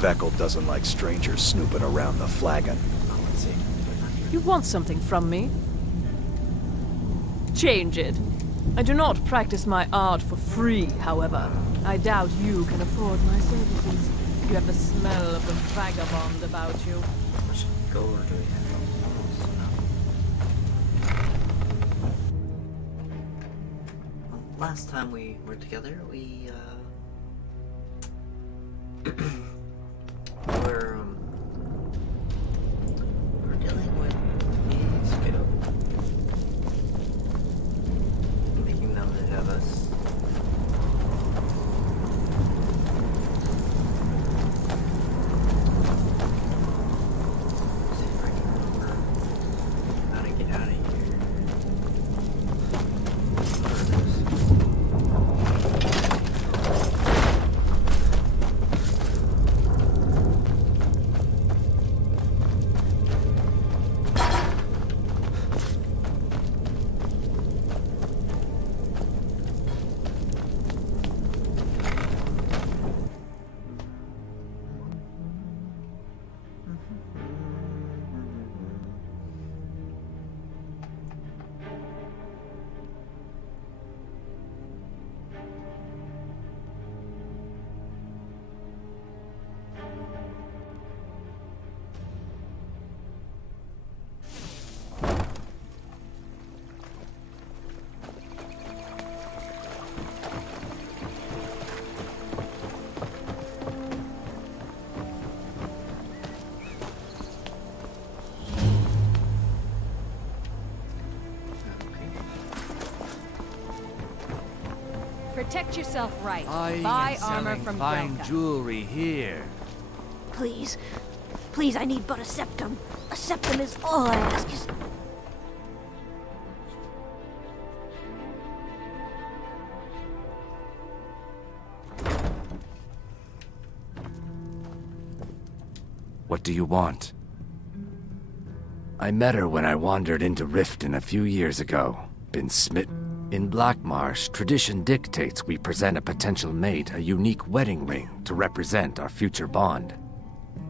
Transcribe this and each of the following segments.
Vekel doesn't like strangers snooping around the flagon. Oh, let's see. You want something from me? Change it. I do not practice my art for free, however. I doubt you can afford my services. You have the smell of the vagabond about you. How much gold do we have? Well, last time we were together, we were dealing with these kiddo, making them to have us. See if I can remember how to get out of here. Where it is. Protect yourself right. I Buy am armor selling from fine Grenka. jewelry here. Please. Please, I need but a septum. A septum is all I ask. What do you want? I met her when I wandered into Riften a few years ago. Been smitten. In Blackmarsh, tradition dictates we present a potential mate a unique wedding ring to represent our future bond.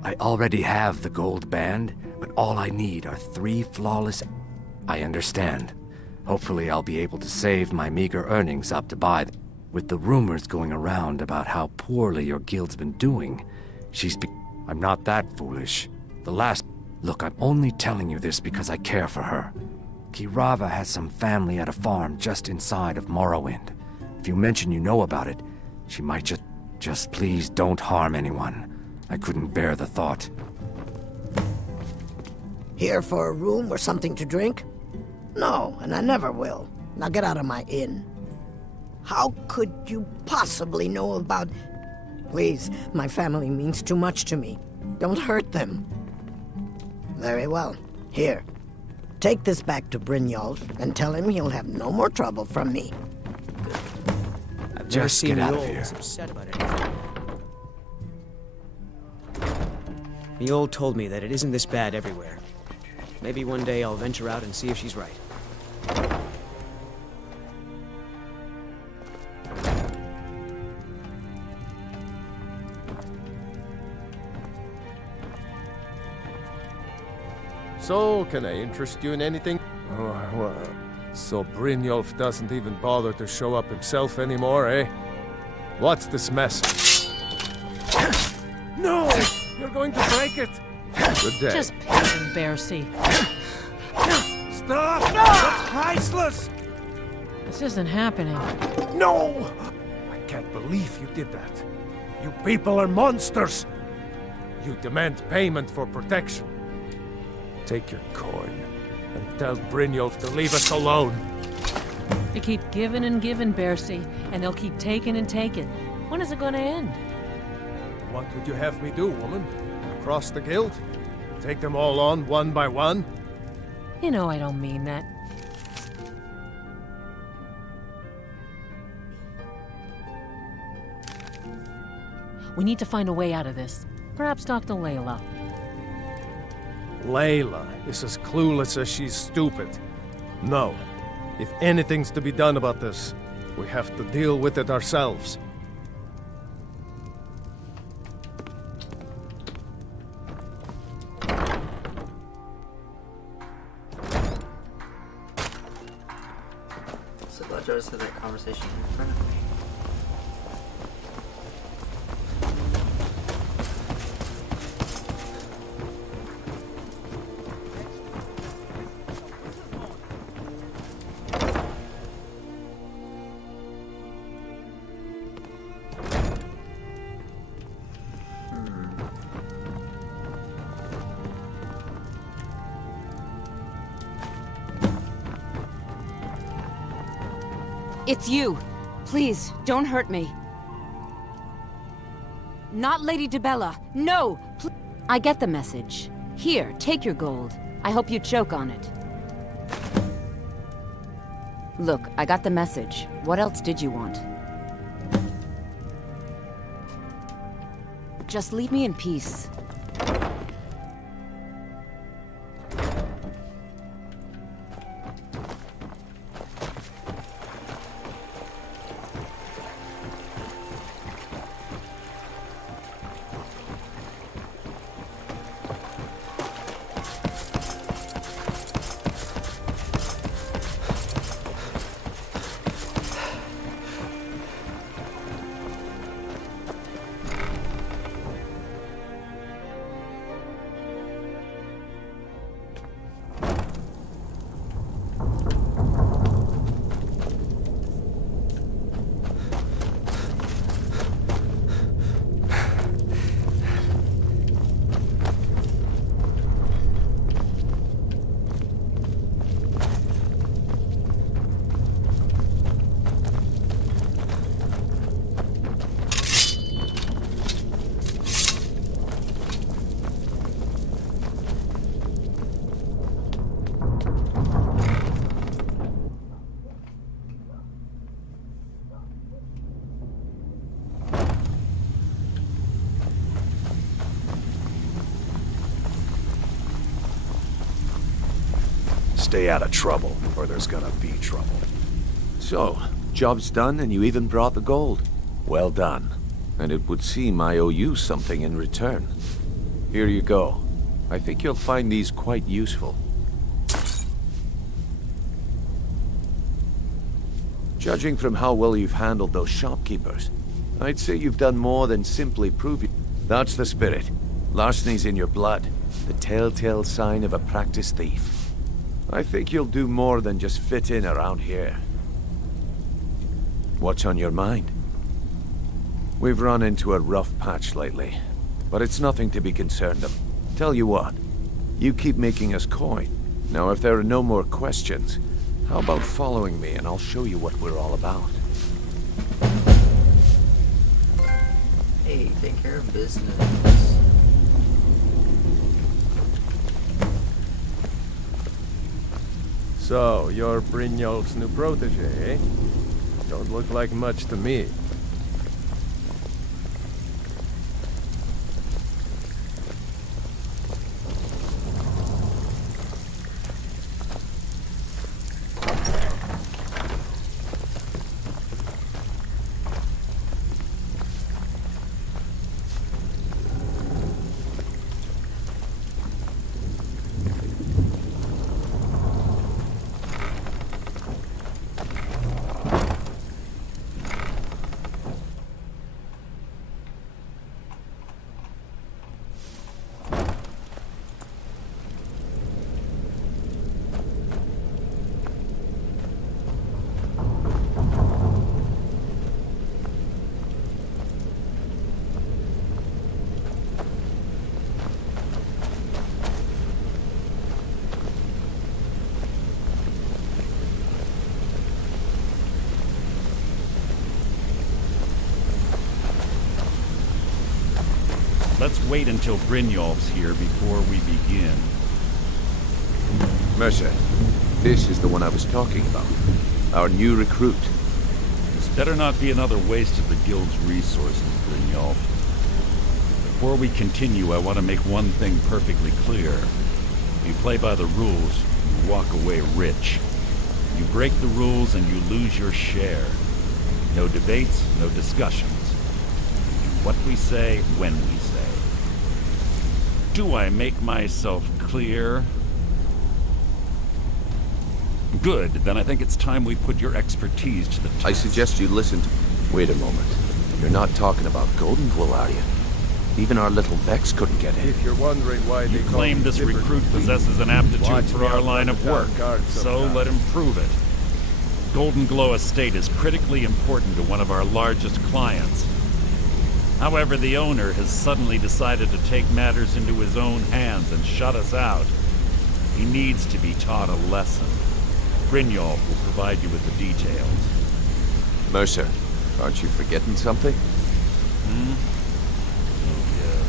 I already have the gold band, but all I need are 3 flawless... I understand. Hopefully I'll be able to save my meager earnings up to buy them. With the rumors going around about how poorly your guild's been doing, I'm not that foolish. Look, I'm only telling you this because I care for her. Kirava has some family at a farm just inside of Morrowind. If you mention you know about it, she might just please don't harm anyone. I couldn't bear the thought. Here for a room or something to drink? No, and I never will. Now get out of my inn. How could you possibly know about... Please, my family means too much to me. Don't hurt them. Very well. Here. Take this back to Brynjolf and tell him he'll have no more trouble from me. I've never Just seen get out the of old here. upset about anything. The old told me that it isn't this bad everywhere. Maybe one day I'll venture out and see if she's right. So, can I interest you in anything? Oh, well, so Brynjolf doesn't even bother to show up himself anymore, eh? What's this mess? No! You're going to break it! Good day. Just pick him, Bercy. Stop! No! That's priceless! This isn't happening. No! I can't believe you did that. You people are monsters! You demand payment for protection. Take your coin and tell Brynjolf to leave us alone. You keep giving and giving, Bercy, and they'll keep taking and taking. When is it gonna end? What would you have me do, woman? Cross the guild? Take them all on one by one? You know I don't mean that. We need to find a way out of this. Perhaps talk to Layla. Layla is as clueless as she's stupid. No. If anything's to be done about this, we have to deal with it ourselves. apologize for that conversation in front of me. It's you. Please, don't hurt me. Not Lady DeBella. No! I get the message. Here, take your gold. I hope you choke on it. Look, I got the message. What else did you want? Just leave me in peace. Stay out of trouble, or there's gonna be trouble. So, job's done and you even brought the gold. Well done. And it would seem I owe you something in return. Here you go. I think you'll find these quite useful. Judging from how well you've handled those shopkeepers, I'd say you've done more than simply prove you. That's the spirit. Larceny's in your blood. The telltale sign of a practiced thief. I think you'll do more than just fit in around here. What's on your mind? We've run into a rough patch lately, but it's nothing to be concerned of. Tell you what, you keep making us coin. Now if there are no more questions, how about following me and I'll show you what we're all about. Hey, take care of business. So, you're Brynjolf's new protege, eh? Don't look like much to me. Let's wait until Brynjolf's here before we begin. Mercer, this is the one I was talking about. Our new recruit. This better not be another waste of the Guild's resources, Brynjolf. Before we continue, I want to make one thing perfectly clear. If you play by the rules, you walk away rich. You break the rules and you lose your share. No debates, no discussions. What we say, when we say. Do I make myself clear? Good, then I think it's time we put your expertise to the test. I suggest you listen to... Wait a moment. You're not talking about Golden Glow, are you? Even our little Vex couldn't get in. If you're wondering why You they call claim me this Liberty, recruit possesses an aptitude watch for me our out line on of the work, dark guard so sometime. let him prove it. Golden Glow Estate is critically important to one of our largest clients. However, the owner has suddenly decided to take matters into his own hands and shut us out. He needs to be taught a lesson. Brynjolf will provide you with the details. Mercer, aren't you forgetting something? Oh, yes.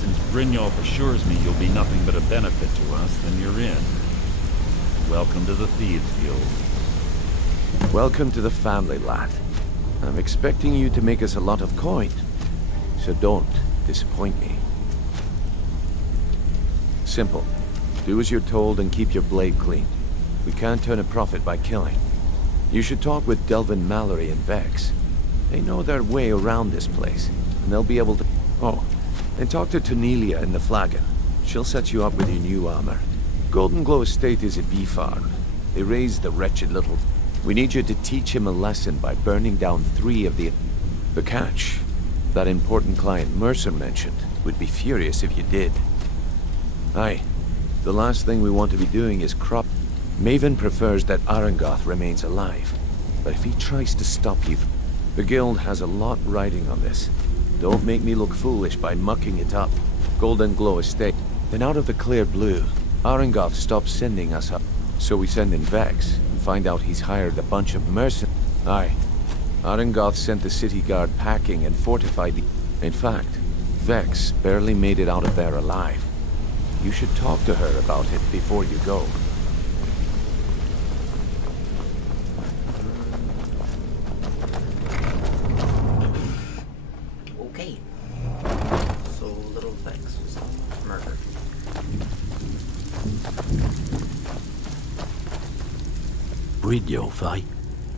Since Brynjolf assures me you'll be nothing but a benefit to us, then you're in. Welcome to the Thieves Guild. Welcome to the family, lad. I'm expecting you to make us a lot of coin, so don't disappoint me. Simple. Do as you're told and keep your blade clean. We can't turn a profit by killing. You should talk with Delvin Mallory and Vex. They know their way around this place, and they'll be able to... Oh, and talk to Tonelia in the Flagon. She'll set you up with your new armor. Golden Glow Estate is a bee farm. They raise the wretched little... We need you to teach him a lesson by burning down 3 of the... The catch. That important client Mercer mentioned would be furious if you did. Aye. The last thing we want to be doing is crop... Maven prefers that Arangoth remains alive. But if he tries to stop you... The guild has a lot riding on this. Don't make me look foolish by mucking it up. Golden Glow Estate. Then out of the clear blue, Arangoth stops sending us up. So we send in Vex and find out he's hired a bunch of mercenaries. Aye. Arangoth sent the city guard packing and fortified the... In fact, Vex barely made it out of there alive. You should talk to her about it before you go. Okay. So little Vex was murdered. Brynjolf, eh?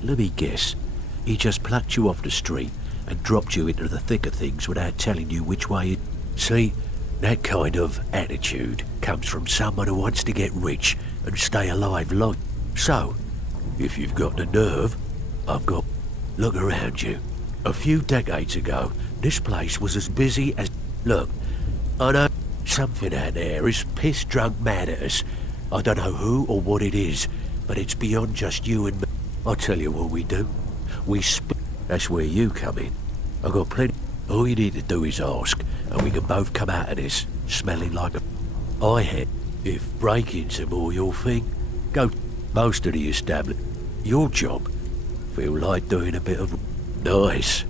Let me guess. He just plucked you off the street and dropped you into the thick of things without telling you which way it... See, that kind of attitude comes from someone who wants to get rich and stay alive long. So, if you've got the nerve, I've got... Look around you. A few decades ago, this place was as busy as... Look, I know something out there is piss-drunk mad at us. I don't know who or what it is, but it's beyond just you and me. I'll tell you what we do. We That's where you come in. I've got plenty... All you need to do is ask, and we can both come out of this smelling like a... I had. If break-ins are more your thing, go most of the establishment. Your job. Feel like doing a bit of... Nice.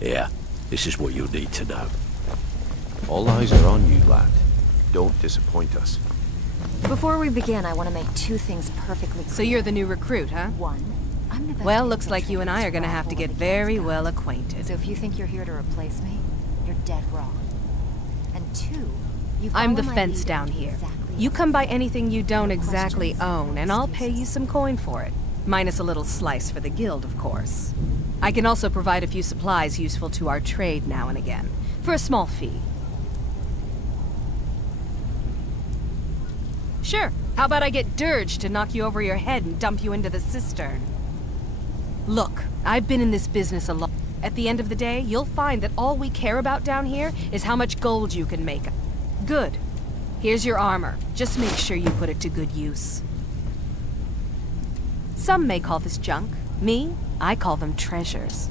Yeah, this is what you'll need to know. All eyes are on you, lad. Don't disappoint us. Before we begin, I want to make 2 things perfectly clear. So you're the new recruit, huh? 1, I'm the best. Well, looks like you and I are gonna have to get very well acquainted. So if you think you're here to replace me, you're dead wrong. And 2, I'm the fence down here. You come by anything you don't exactly own, and I'll pay you some coin for it. Minus a little slice for the guild, of course. I can also provide a few supplies useful to our trade now and again, for a small fee. Sure. How about I get Dirge to knock you over your head and dump you into the cistern? Look, I've been in this business a lot. At the end of the day, you'll find that all we care about down here is how much gold you can make. Good. Here's your armor. Just make sure you put it to good use. Some may call this junk. Me, I call them treasures.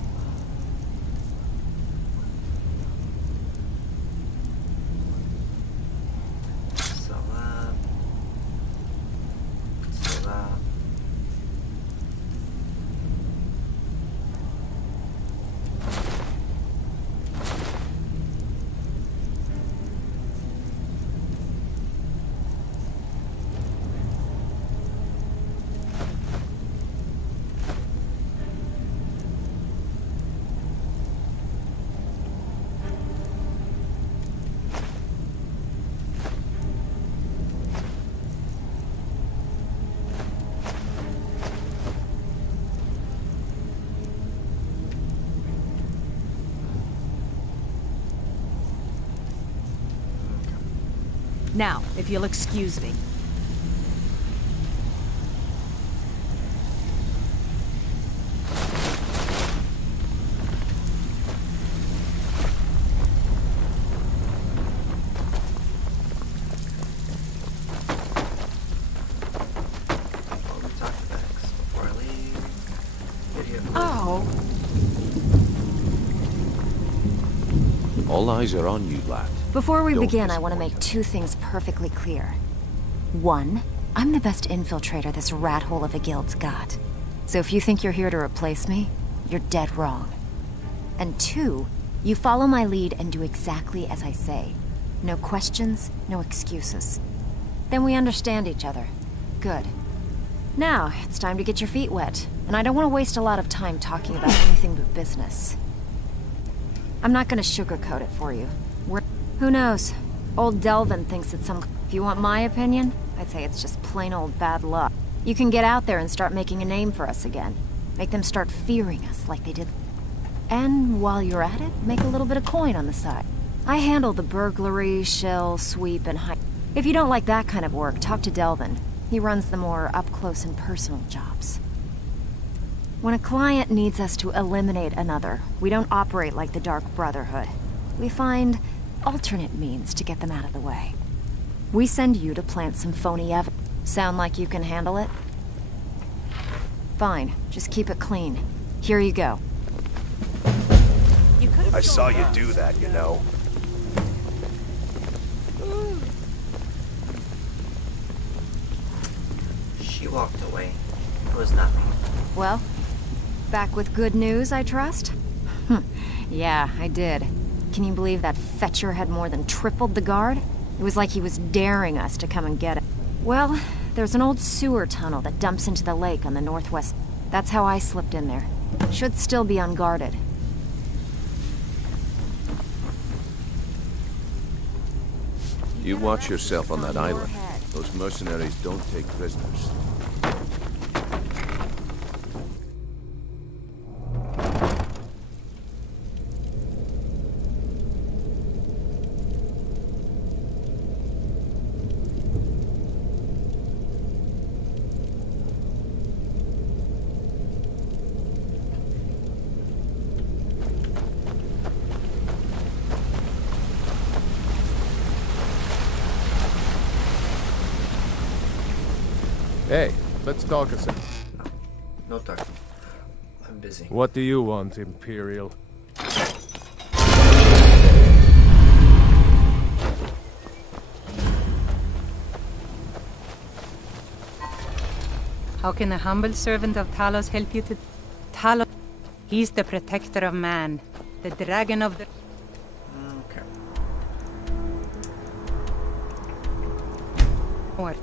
Now, if you'll excuse me. All eyes are on you, lad. Before we Don't begin, I want to disappoint make us. 2 things perfectly clear. 1, I'm the best infiltrator this rat hole of a guild's got. So if you think you're here to replace me, you're dead wrong. And 2, you follow my lead and do exactly as I say. No questions, no excuses. Then we understand each other. Good. Now, it's time to get your feet wet. And I don't want to waste a lot of time talking about anything but business. I'm not gonna sugarcoat it for you. Who knows? Old Delvin thinks it's some... If you want my opinion, I'd say it's just plain old bad luck. You can get out there and start making a name for us again. Make them start fearing us like they did. And while you're at it, make a little bit of coin on the side. I handle the burglary, shell, sweep, and hide. If you don't like that kind of work, talk to Delvin. He runs the more up-close and personal jobs. When a client needs us to eliminate another, we don't operate like the Dark Brotherhood. We find alternate means to get them out of the way. We send you to plant some phony evidence. Sound like you can handle it? Fine, just keep it clean. Here you go. I saw you do that, you know. She walked away. It was not me. Well, back with good news, I trust? Yeah, I did. Can you believe that fetcher had more than tripled the guard? It was like he was daring us to come and get it. Well, there's an old sewer tunnel that dumps into the lake on the northwest. That's how I slipped in there. Should still be unguarded. You watch yourself on that island. Those mercenaries don't take prisoners. Hey, let's talk a sec. No talking. I'm busy. What do you want, Imperial? How can a humble servant of Talos help you to... Talos... He's the protector of man. The dragon of the... Okay. What?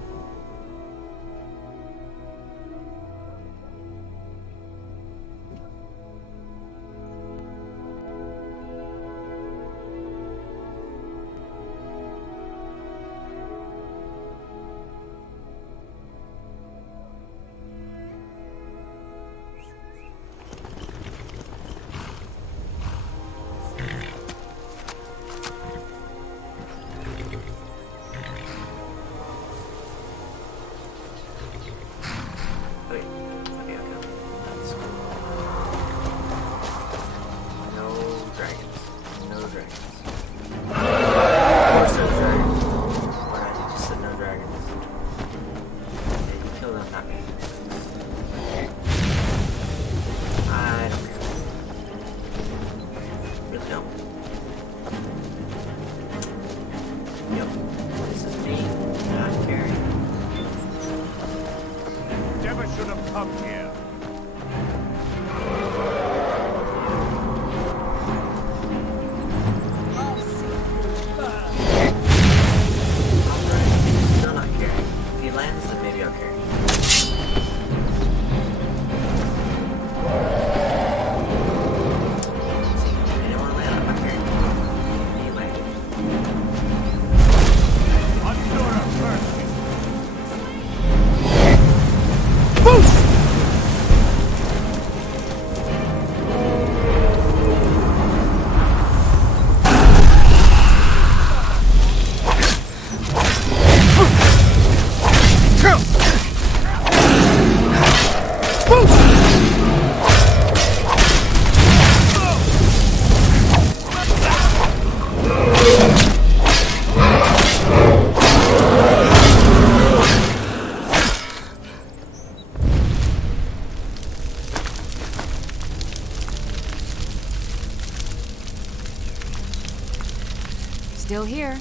Still here.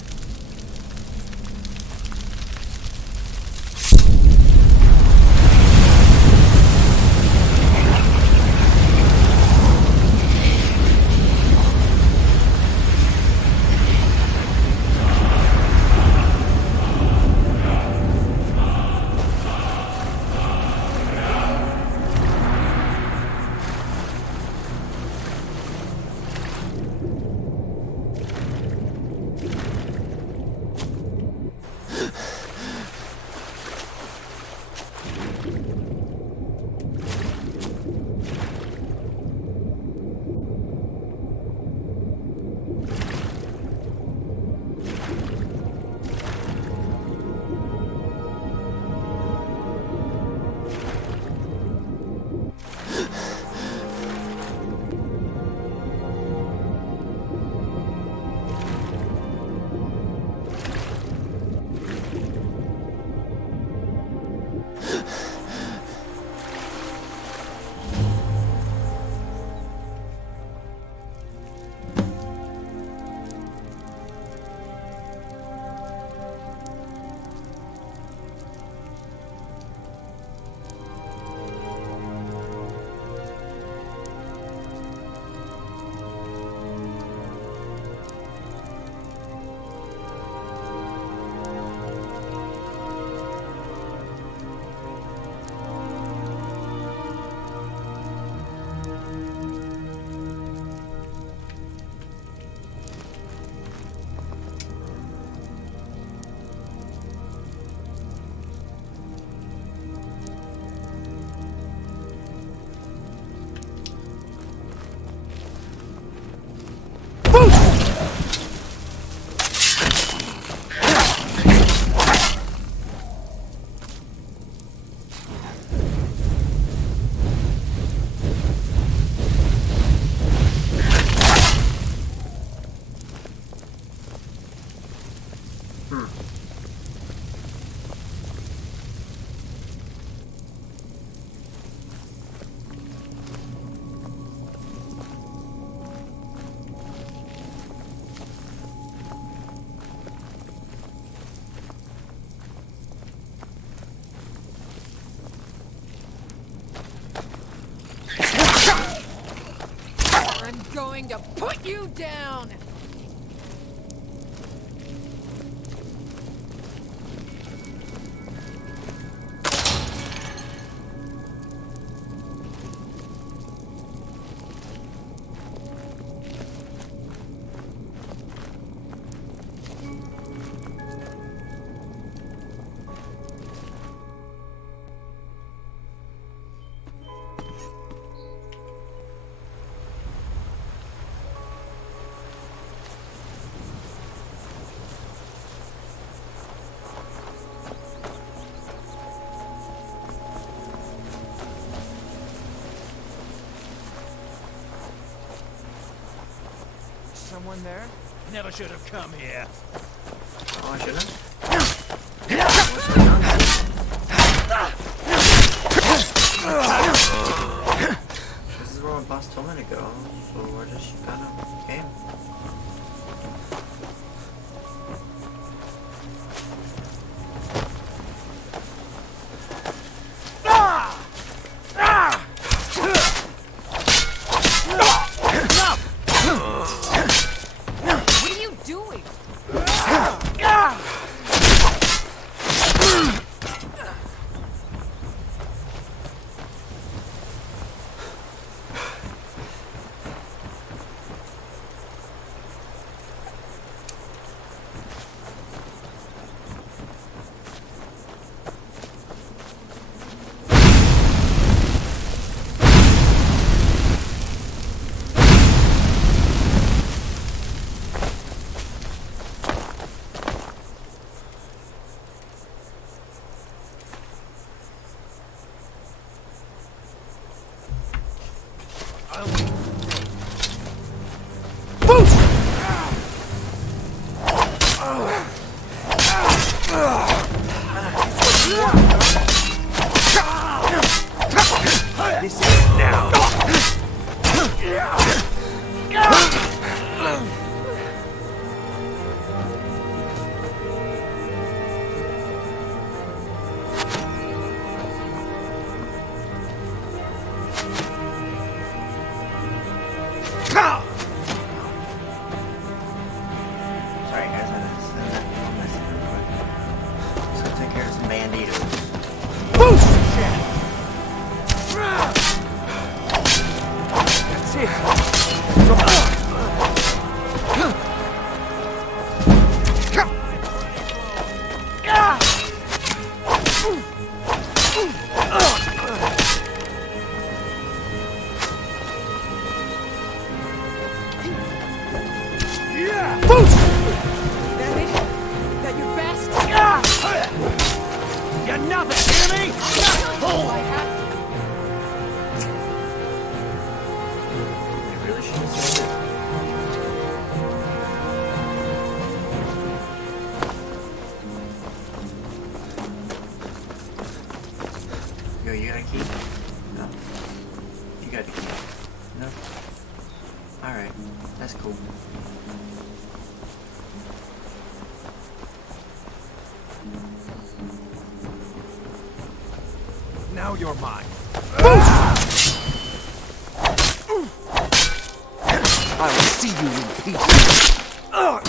Going to put you down! Someone there? Never should have come here. Oh, I shouldn't. This is where my boss told me to go, so we're just kind of game. This is it now. Magnetos. That's it. That your best? You're nothing, hear me? They really should have said it. Yo, you got a key? No. You got a key? No? Alright, that's cool. Now you're mine. I will see you in peace. Hello?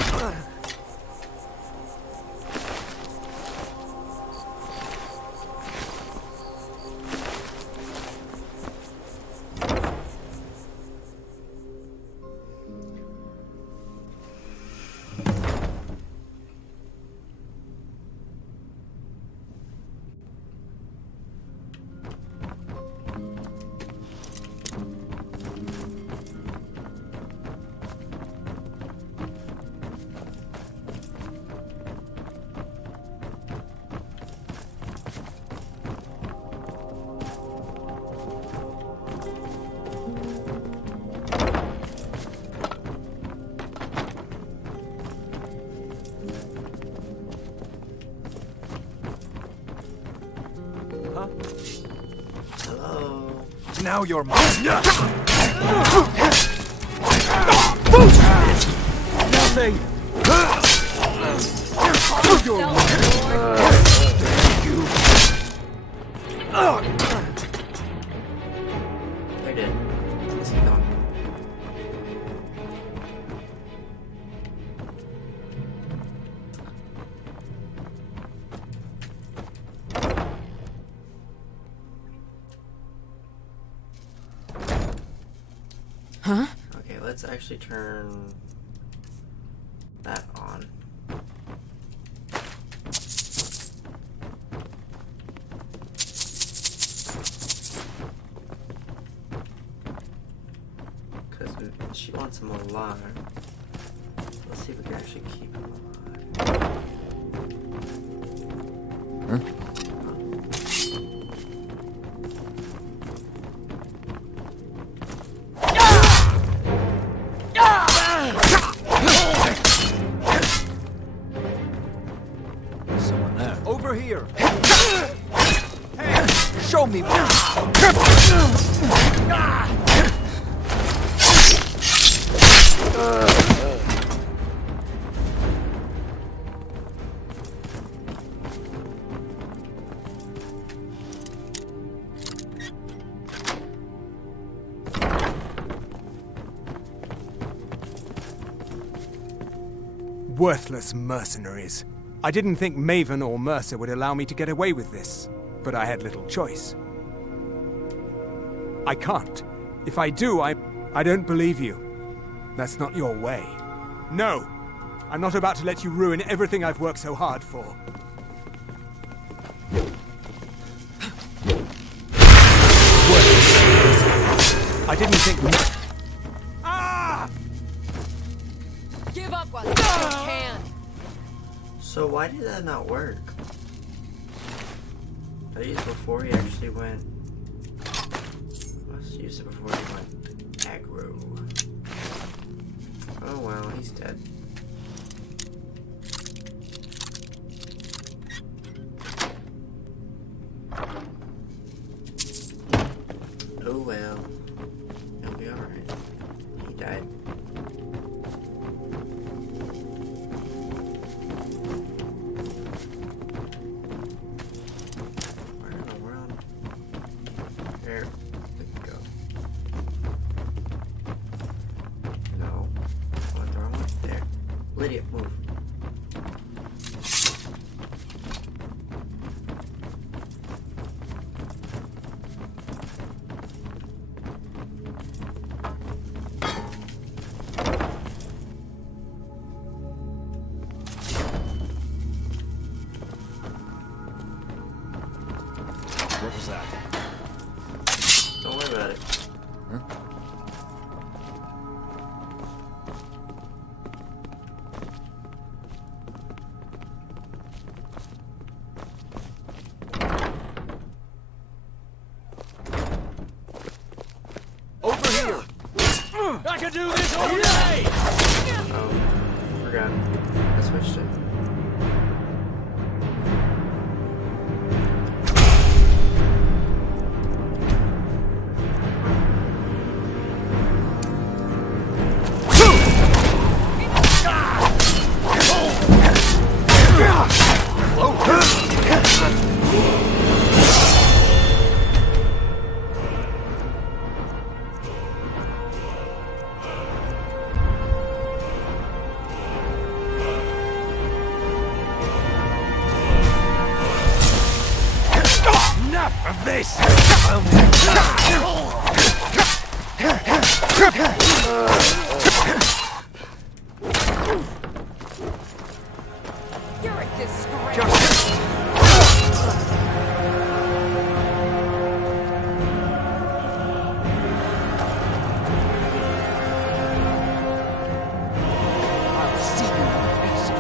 Now you're mine. Nothing. You're They're dead. What's he gone? Huh? Okay, let's actually turn that on. Because she wants him alive. Let's see if we can actually keep him alive. Huh? someone there. Over here. Hey, show me. Worthless mercenaries. I didn't think Maven or Mercer would allow me to get away with this, but I had little choice. I can't. If I do, I don't believe you. That's not your way. No! I'm not about to let you ruin everything I've worked so hard for. I didn't think... Give up while you can. So why did that not work? I used it before he actually went. Let's use it before he went aggro. Oh well, he's dead. Oh well. He'll be alright. He died. Where in the world? There we go. No. I want the wrong one. There. that? Don't worry about it. Huh? Over here! I can do this all day! Oh, forgot. I switched it. Enough of this! You're a disgrace. I'll see you in pieces.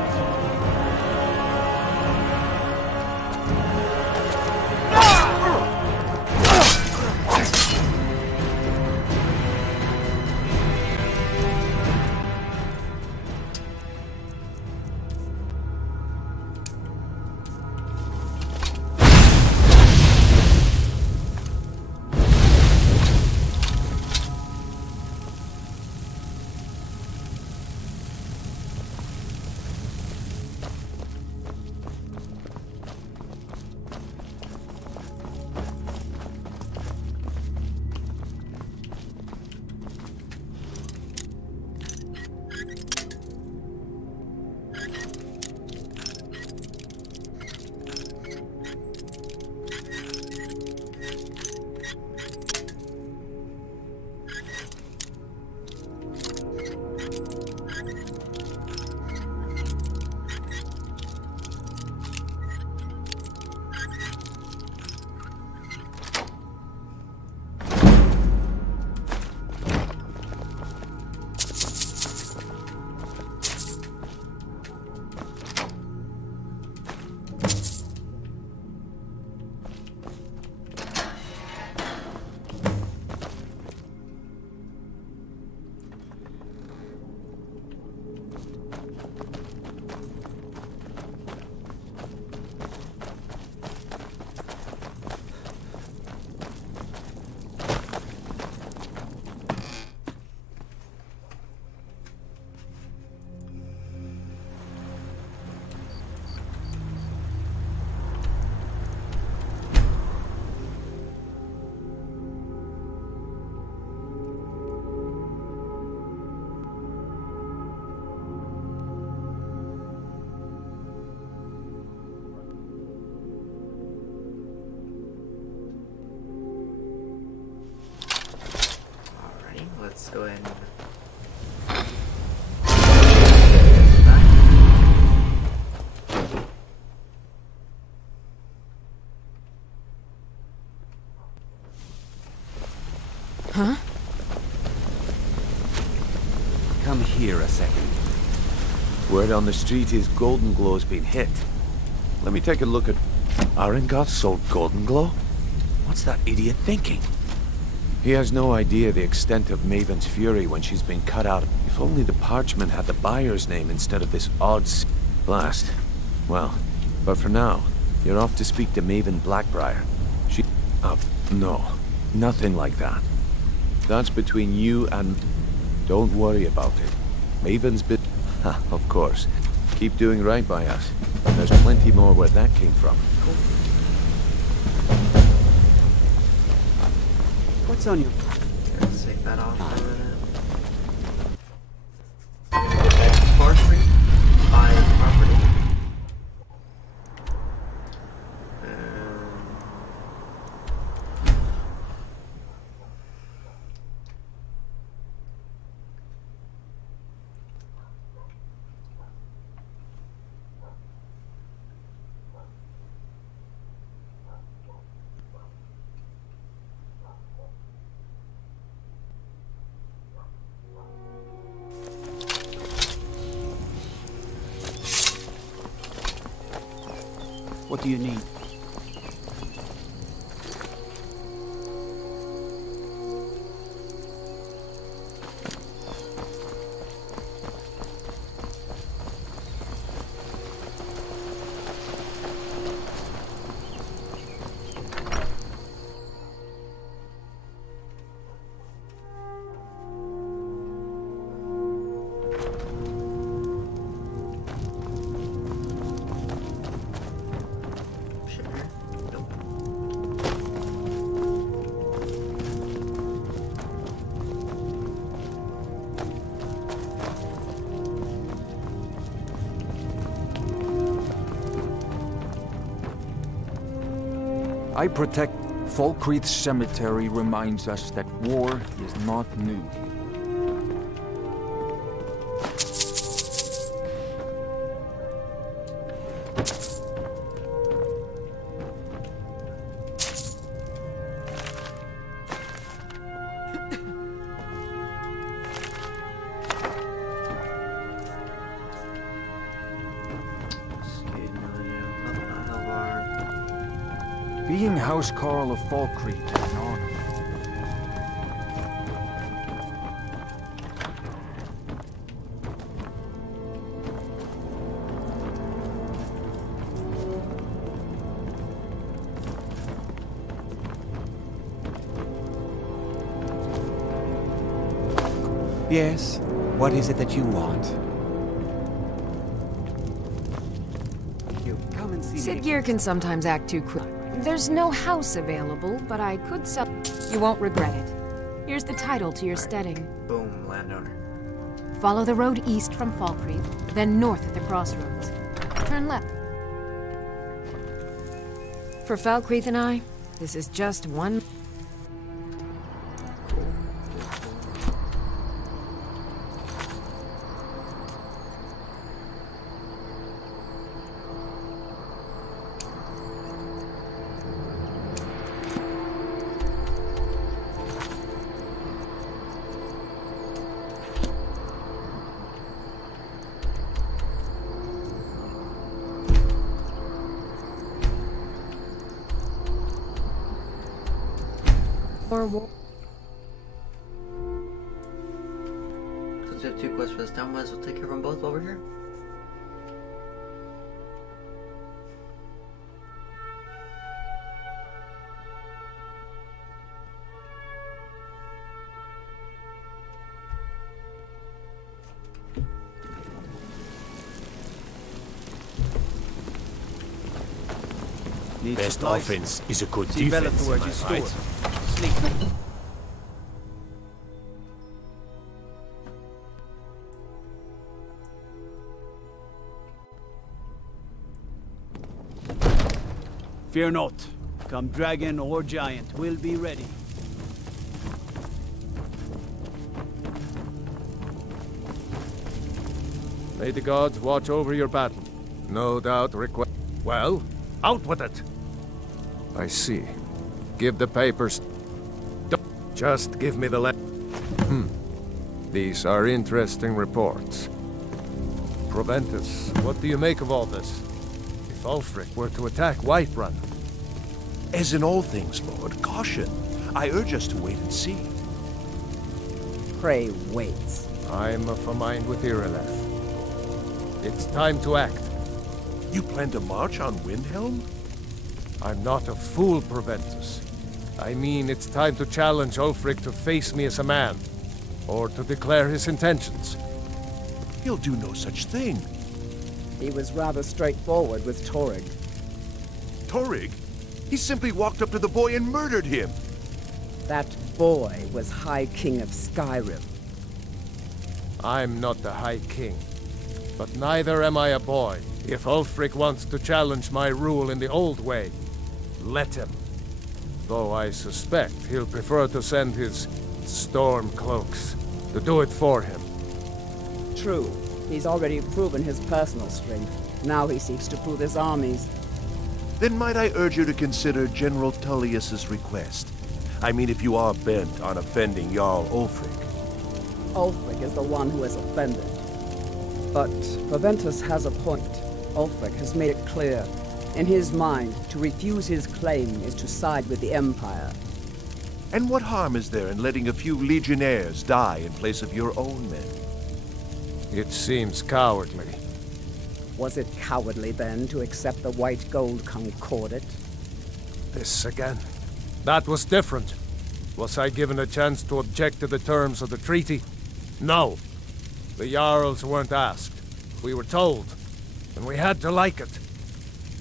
Let's go ahead and... Huh? Come here a second. Word on the street is Golden Glow's been hit. Let me take a look at... Arengoth sold Golden Glow? What's that idiot thinking? He has no idea the extent of Maven's fury when she's been cut out. If only the parchment had the buyer's name instead of this odd blast. Well, but for now, you're off to speak to Maven Blackbriar. She... no. Nothing like that. That's between you and... Don't worry about it. Maven's bit... Ha, of course. Keep doing right by us. There's plenty more where that came from. Cool. What's on your... Let's take that off for a minute. Forestry. Buy property. What do you need? I protect. Falkreath Cemetery reminds us that war is not new. Being Housecarl of Falkreath is an honor. Yes, what is it that you want? Sidgear can sometimes act too quick. There's no house available, but I could sell. You won't regret it. Here's the title to your steading. Boom, landowner. Follow the road east from Falkreath, then north at the crossroads. Turn left. For Falkreath and I, this is just one. Since we have 2 quests for this town, might as well take care of them both while we're here. Best offense is a good defense, am I right? Sleep. Fear not. Come dragon or giant, we'll be ready. May the gods watch over your battle. No doubt Well, out with it! I see. Give the papers. Just give me the These are interesting reports. Proventus, what do you make of all this? If Ulfric were to attack Whiterun. As in all things, Lord, caution. I urge us to wait and see. Pray wait. I'm of a mind with Irileth. It's time to act. You plan to march on Windhelm? I'm not a fool, Proventus. I mean, it's time to challenge Ulfric to face me as a man, or to declare his intentions. He'll do no such thing. He was rather straightforward with Torrig. Torrig? He simply walked up to the boy and murdered him. That boy was High King of Skyrim. I'm not the High King, but neither am I a boy. If Ulfric wants to challenge my rule in the old way, let him. Though I suspect he'll prefer to send his Stormcloaks to do it for him. True. He's already proven his personal strength. Now he seeks to prove his armies. Then might I urge you to consider General Tullius's request? I mean, if you are bent on offending Jarl Ulfric. Ulfric is the one who has offended. But Proventus has a point. Ulfric has made it clear In his mind, to refuse his claim is to side with the Empire. And what harm is there in letting a few legionnaires die in place of your own men? It seems cowardly. Was it cowardly, then, to accept the white gold concordat? This again. That was different. Was I given a chance to object to the terms of the treaty? No. The Jarls weren't asked. We were told. And we had to like it.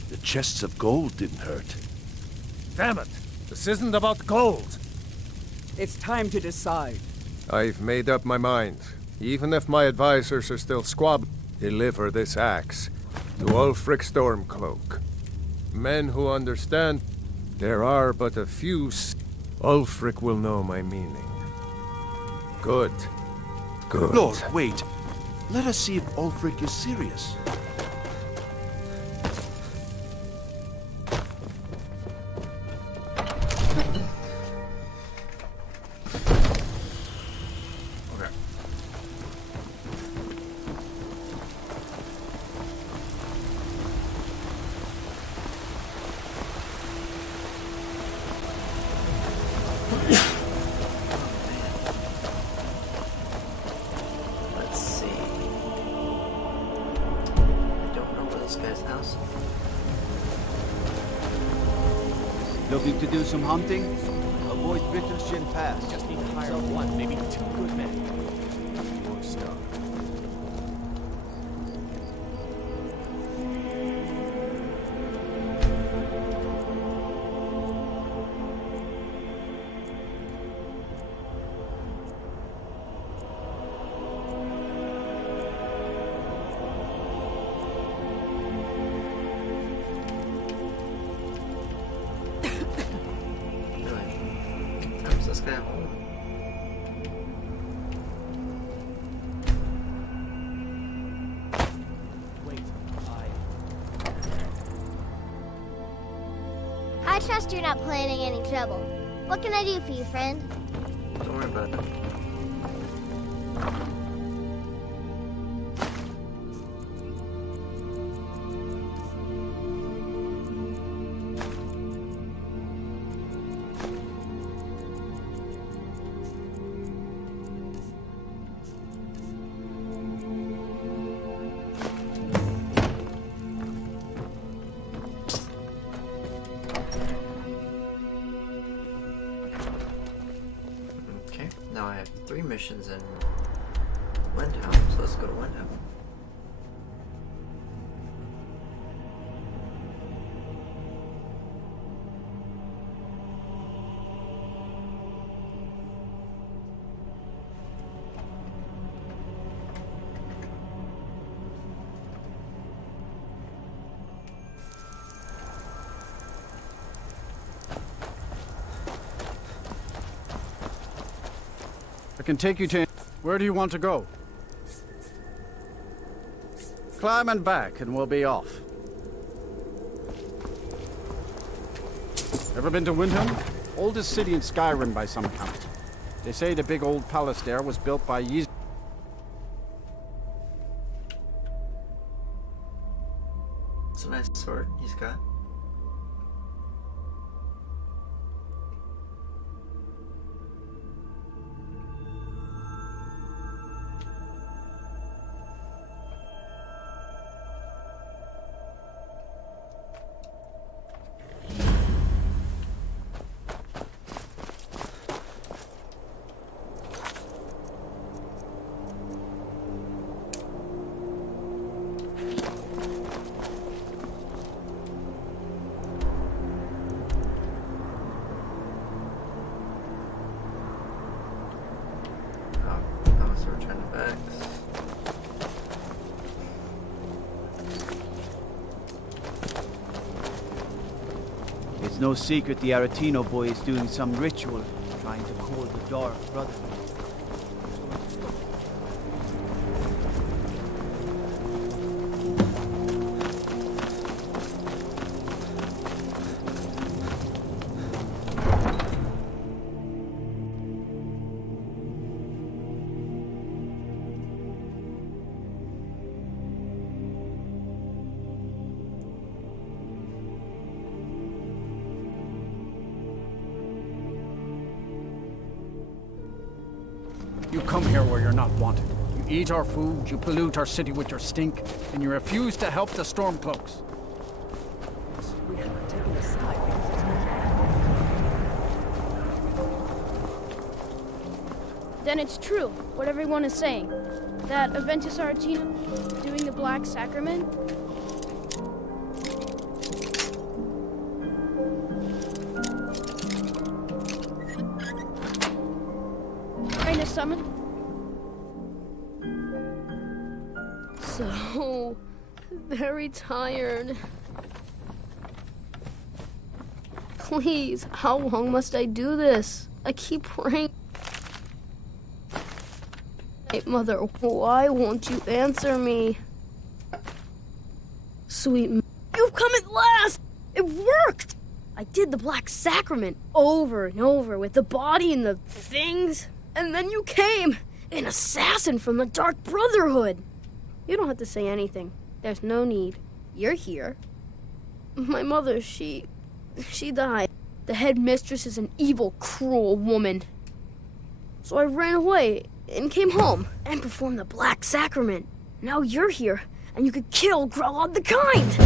The chests of gold didn't hurt. Damn it! This isn't about gold! It's time to decide. I've made up my mind. Even if my advisors are still squabbling, deliver this axe to Ulfric Stormcloak. Men who understand there are but a few. Ulfric will know my meaning. Good. Good. Lord, wait. Let us see if Ulfric is serious. Looking to do some hunting? Avoid Brittleshin Pass. Just need to hire one, maybe two good men. Poor stuff. This guy home. I trust you're not planning any trouble. What can I do for you, friend? Don't worry about it. Now I have 3 missions in Windhelm, so let's go to Windhelm. I can take you to... Where do you want to go? Climb and back and we'll be off. Ever been to Windhelm? Oldest city in Skyrim by some count. They say the big old palace there was built by Ys... It's a nice sword he's got. It's no secret the Aretino boy is doing some ritual, trying to call the Dark Brotherhood. come here where you're not wanted. You eat our food, you pollute our city with your stink, and you refuse to help the Stormcloaks. We haven't taken a side because it's not... Then it's true, what everyone is saying. That Aventus Aretino doing the Black Sacrament? Trying to summon? So very tired. Please, how long must I do this? I keep praying. Hey, Mother, why won't you answer me? Sweet you've come at last! It worked! I did the Black Sacrament over and over with the body and the things. And then you came, an assassin from the Dark Brotherhood. You don't have to say anything. There's no need. You're here. My mother, she died. The head mistress is an evil, cruel woman. So I ran away and came home and performed the Black Sacrament. Now you're here, and you could kill Grelod the Kind!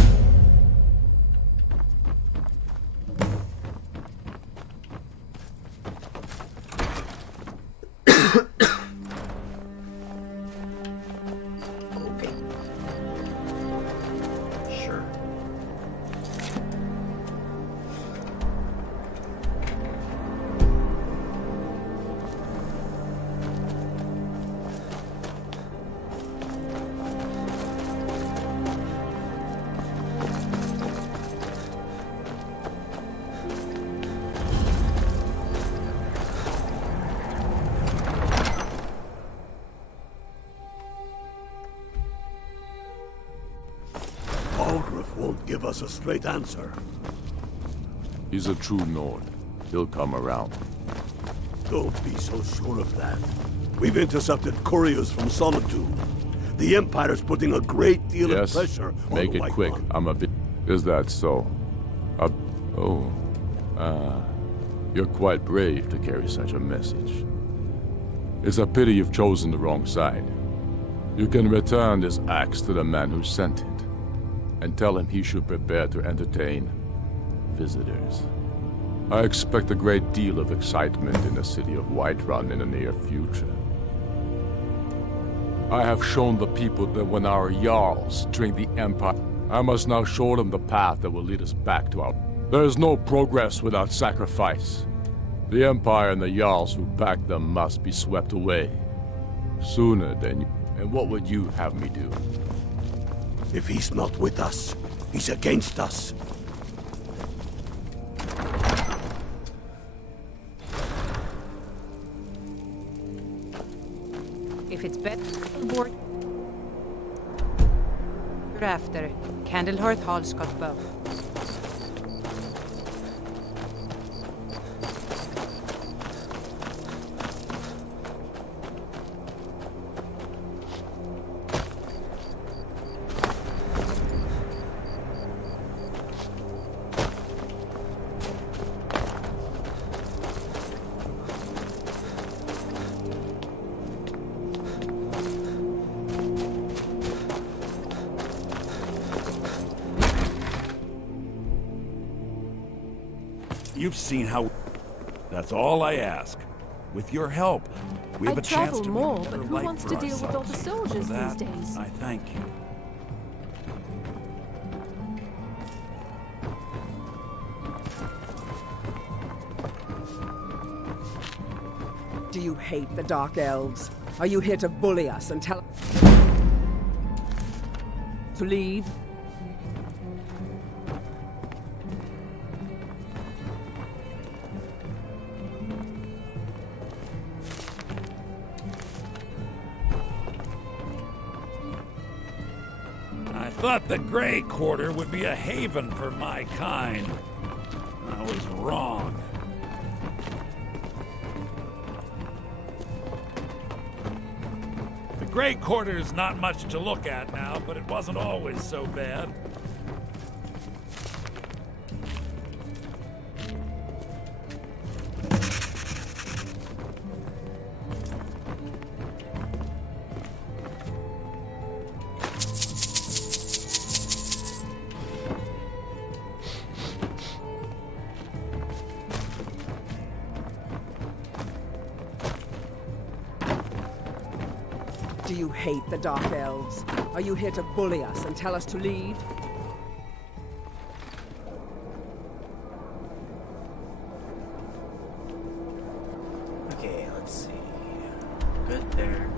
Give us a straight answer. He's a true Nord. He'll come around. Don't be so sure of that. We've intercepted couriers from Solitude. The Empire's putting a great deal of pressure on make the it White quick. One. I'm a bit... Is that so? You're quite brave to carry such a message. It's a pity you've chosen the wrong side. You can return this axe to the man who sent it, and tell him he should prepare to entertain visitors. I expect a great deal of excitement in the city of Whiterun in the near future. I have shown the people that when our Jarls drink the Empire, I must now show them the path that will lead us back to our... There is no progress without sacrifice. The Empire and the Jarls who back them must be swept away. Sooner than you... And what would you have me do? If he's not with us, he's against us. If it's better aboard after, Candlehearth Hall's got both. You've seen how... That's all I ask. With your help, we have a chance to more, make a but better who life wants for to deal with all the ourselves. soldiers For that, these days? I thank you. Do you hate the Dark Elves? Are you here to bully us and tell... to leave? I thought the Grey Quarter would be a haven for my kind. I was wrong. The Grey Quarter's not much to look at now, but it wasn't always so bad. you hate the Dark Elves? Are you here to bully us and tell us to leave? Okay, let's see. Good there.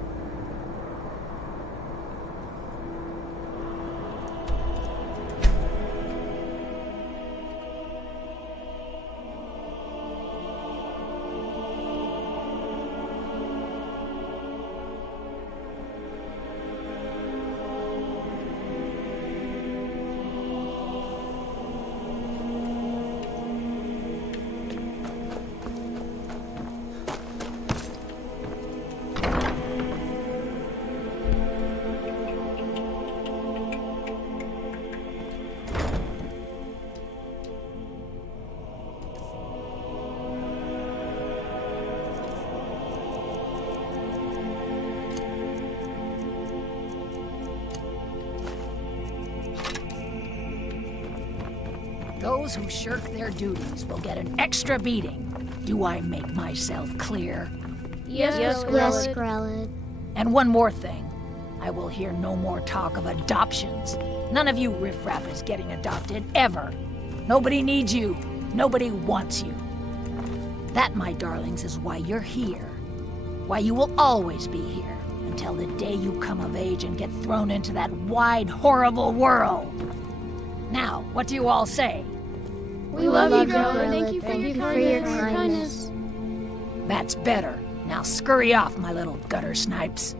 Those who shirk their duties will get an extra beating. Do I make myself clear? Yes, Grelid. And one more thing. I will hear no more talk of adoptions. None of you riffraff is getting adopted, ever. Nobody needs you. Nobody wants you. That, my darlings, is why you're here. Why you will always be here, until the day you come of age and get thrown into that wide, horrible world. Now, what do you all say? We love you, Grelid. Thank you for your kindness. That's better. Now scurry off, my little gutter snipes.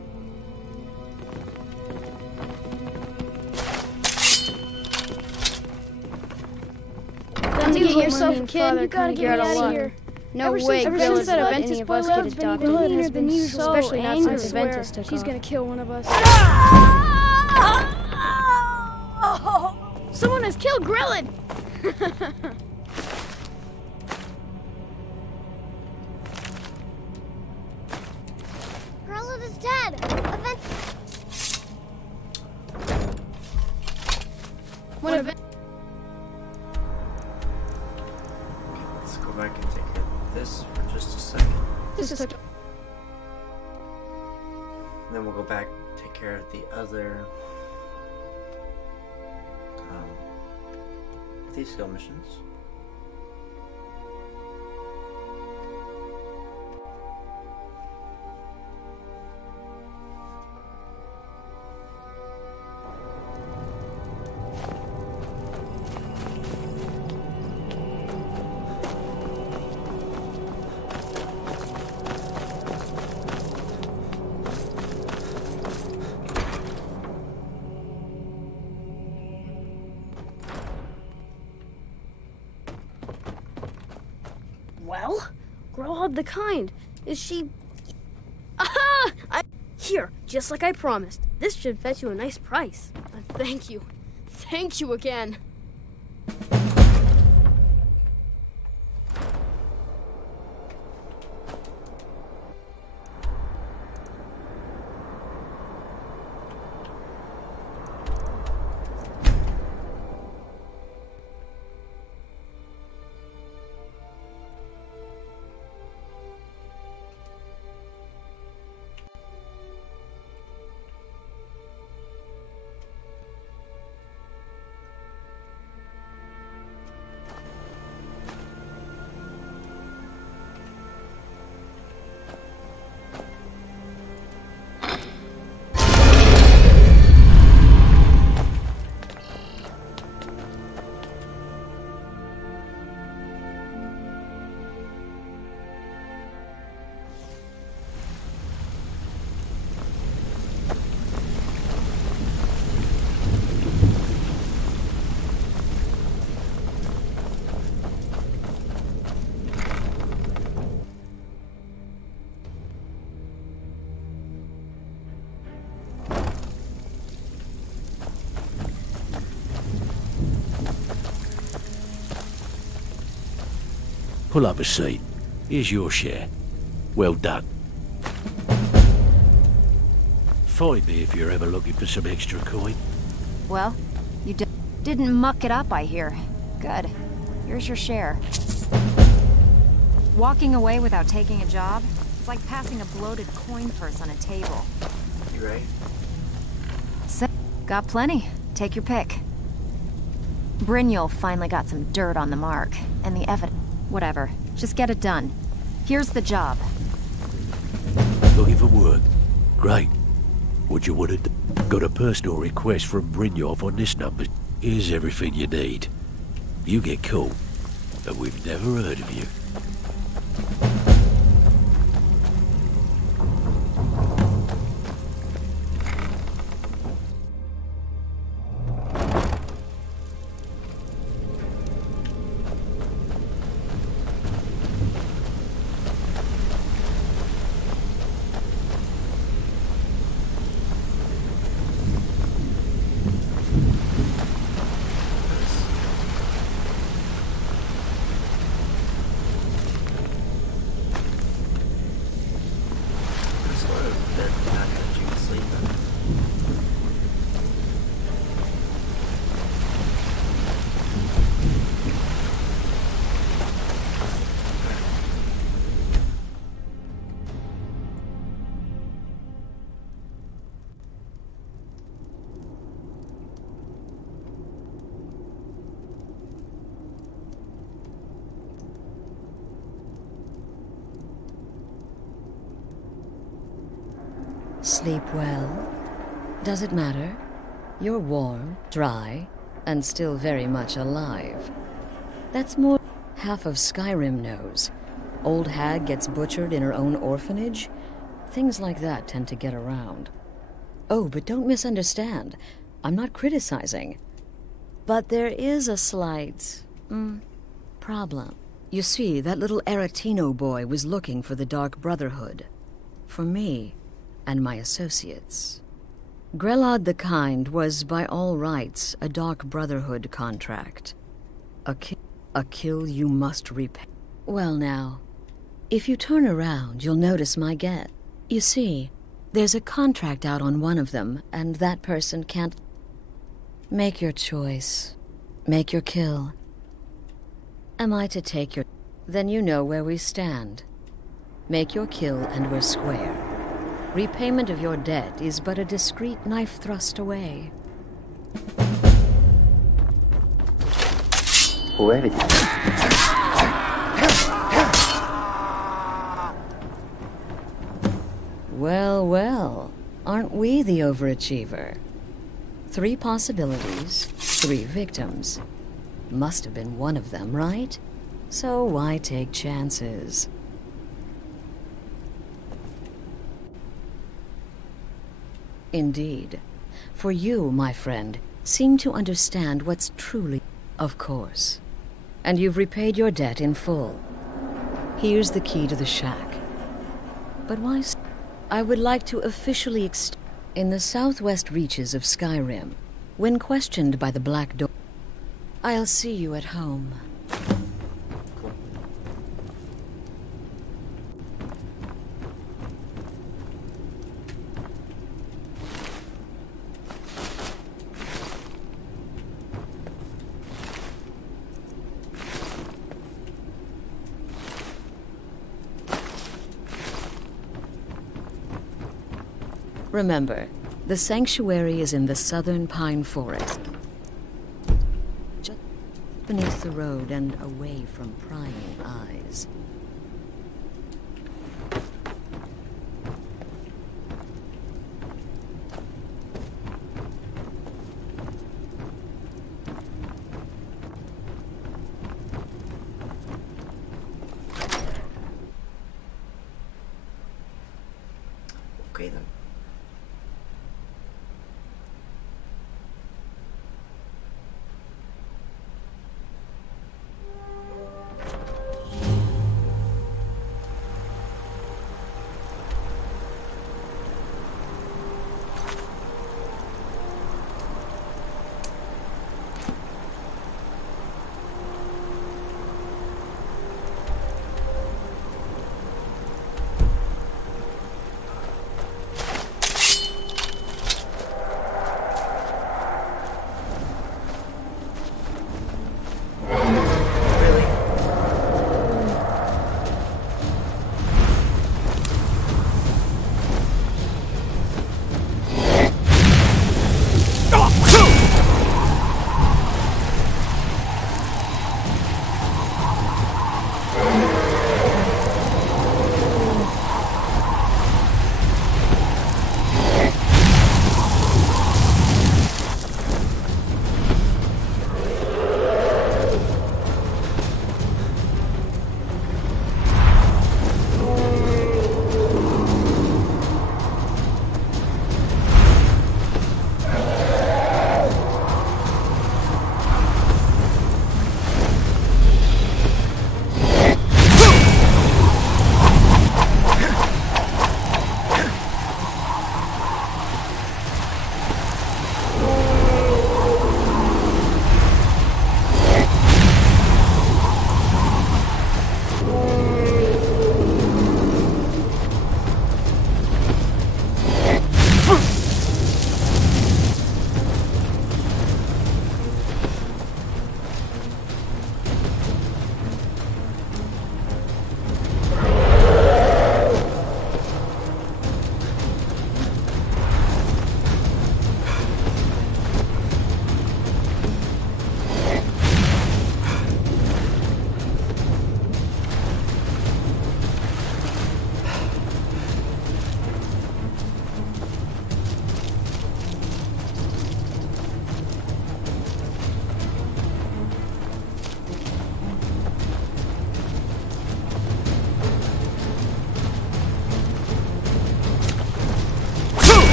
Don't get yourself a kid. You gotta get out of here. No way. Ever since that Aventus boy got adopted, Lily has been so especially not since Aventus took off. She's gonna kill one of us. Someone has killed Grelid! Grelid is dead! What event? Let's go back and take care of this for just a second. This Then we'll go back and take care of the other these skill missions. Well, Grelid the Kind. Is she... Aha! Here, just like I promised. This should fetch you a nice price. Thank you. Thank you again. Pull up a seat. Here's your share. Well done. Find me if you're ever looking for some extra coin. Well, you didn't muck it up, I hear. Good. Here's your share. Walking away without taking a job, it's like passing a bloated coin purse on a table. You ready? Got plenty. Take your pick. Brynjolf finally got some dirt on the mark, and the evidence. Whatever. Just get it done. Here's the job. Looking for work? Great. What you want to do? Got a personal request from Brynjolf on this number. Here's everything you need. You get caught, and we've never heard of you. Sleep well? Does it matter? You're warm, dry, and still very much alive. That's more half of Skyrim knows. Old hag gets butchered in her own orphanage. Things like that tend to get around. Oh, but don't misunderstand. I'm not criticizing. But there is a slight problem. You see, that little Aretino boy was looking for the Dark Brotherhood. For me and my associates. Grelod the Kind was, by all rights, a Dark Brotherhood contract. A kill you must repay. Well now, if you turn around, you'll notice my get. You see, there's a contract out on one of them, and that person can't... Make your choice. Make your kill. Am I to take your... Then you know where we stand. Make your kill and we're square. Repayment of your debt is but a discreet knife thrust away. Ready. Well, well, aren't we the overachiever? 3 possibilities, 3 victims. Must have been one of them, right? So why take chances? Indeed. For you, my friend, seem to understand what's truly... Of course. And you've repaid your debt in full. Here's the key to the shack. But why... I would like to officially in the southwest reaches of Skyrim, when questioned by the Black Door... I'll see you at home. Remember, the sanctuary is in the southern pine forest. Just beneath the road and away from prying eyes. Okay then.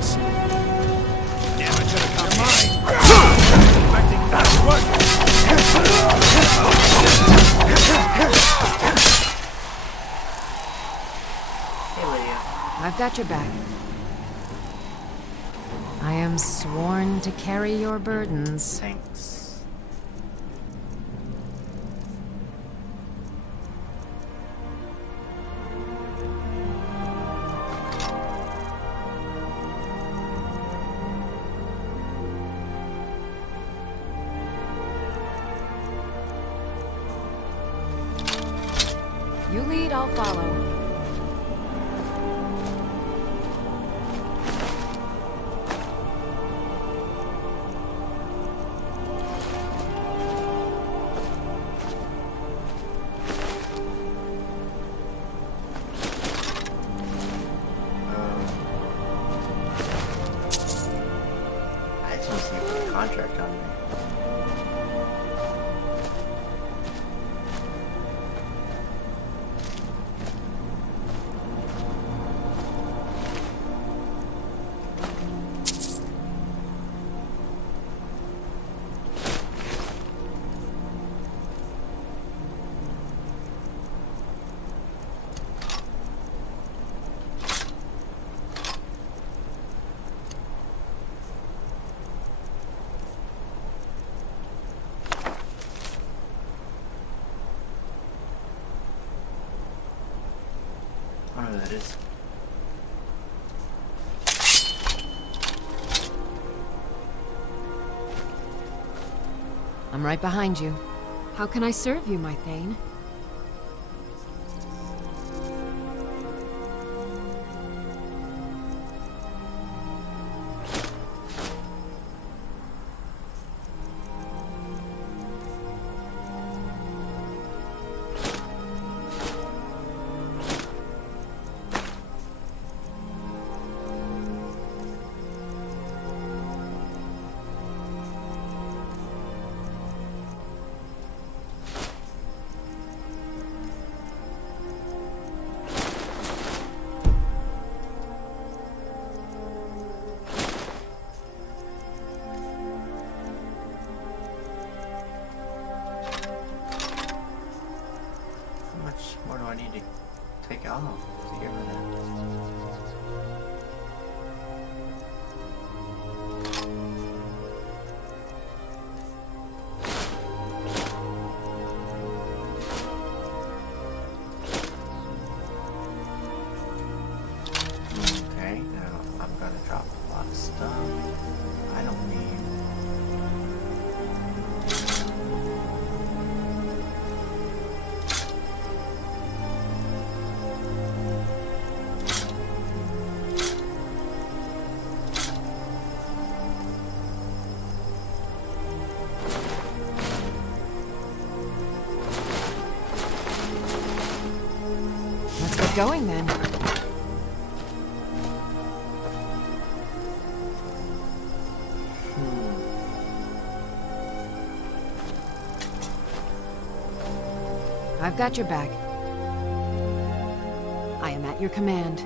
mess. Never should have come here. Expecting that to work. I've got your back. I am sworn to carry your burdens. Thanks. You lead, I'll follow. I just want to see if there's a contract on me. I don't know who that is. I'm right behind you. How can I serve you, my Thane? How much more do I need to take off to get rid of that? Okay, now I'm gonna drop a lot of stuff I don't need. Let's get going then. I've got your back. I am at your command.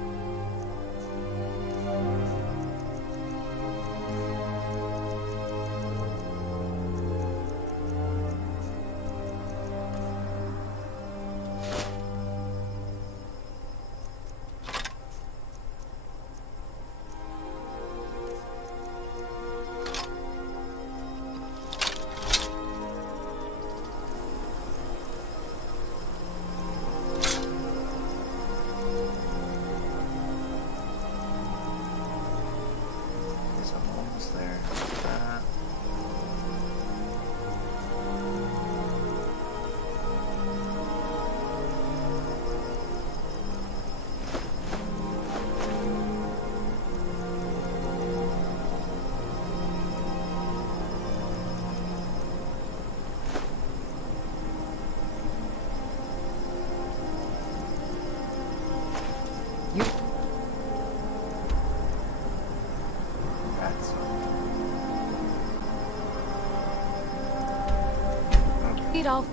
Lead off.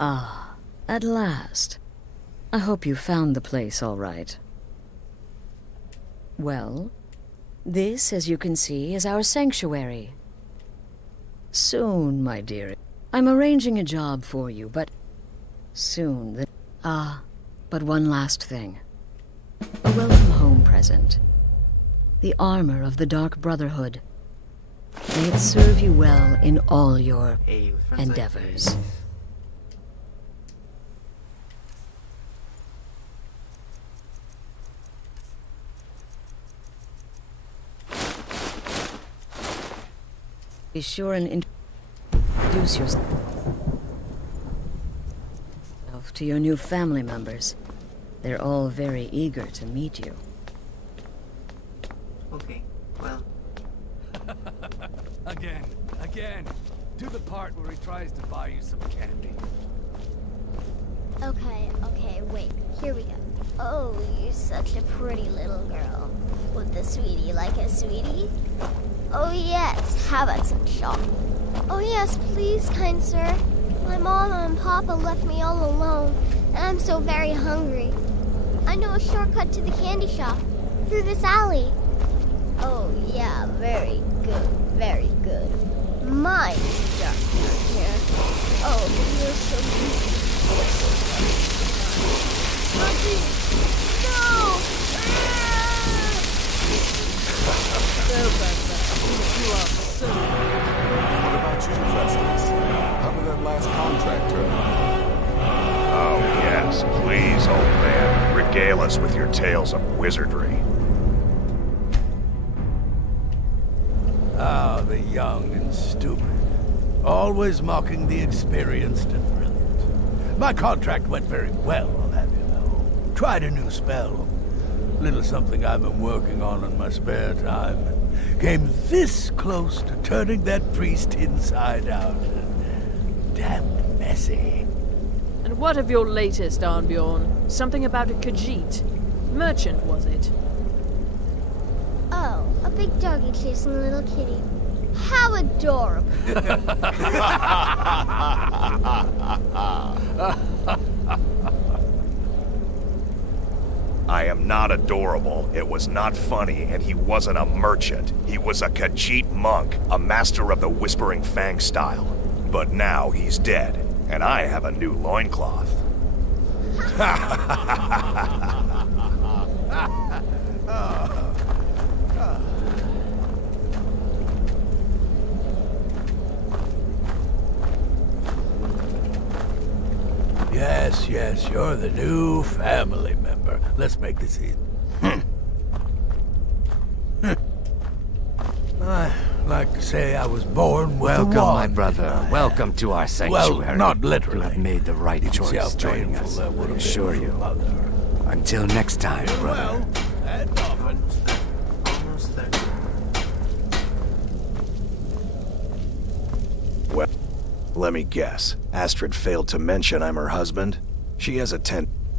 Ah, at last. I hope you found the place all right. Well, this, as you can see, is our sanctuary. Soon, my dear. I'm arranging a job for you, but soon. But one last thing. A welcome home present. The armor of the Dark Brotherhood. May it serve you well in all your endeavors. Be sure and introduce yourself to your new family members. They're all very eager to meet you. Okay, well. Again. Do the part where he tries to buy you some candy. Okay, wait. Here we go. Oh, you're such a pretty little girl. Would the sweetie like a sweetie? Oh yes, how about some chocolate? Oh yes, please, kind sir. My mama and papa left me all alone, and I'm so very hungry. I know a shortcut to the candy shop, through this alley. Oh yeah, very good, very good. Mine is dark here. Oh, you're so beautiful. Auntie, no! What about you, Festus? How did that last contract turn out? Oh, yes, please, old man. Regale us with your tales of wizardry. Ah, the young and stupid. Always mocking the experienced and brilliant. My contract went very well, I'll have you know. Tried a new spell. Little something I've been working on in my spare time. Came this close to turning that priest inside out. Damned messy. And what of your latest, Arnbjorn? Something about a Khajiit. Merchant, was it? Oh, a big doggy chasing a little kitty. How adorable. I am not adorable, it was not funny, and he wasn't a merchant. He was a Khajiit monk, a master of the Whispering Fang style. But now he's dead, and I have a new loincloth. Yes, you're the new family member. Let's make this easy. I like to say I was born with Welcome, a wand my brother. Welcome to our sanctuary. Well, not literally. You have made the right choice joining us. I assure you. Until next time, brother. And often. Almost there. Well, let me guess. Astrid failed to mention I'm her husband? She has a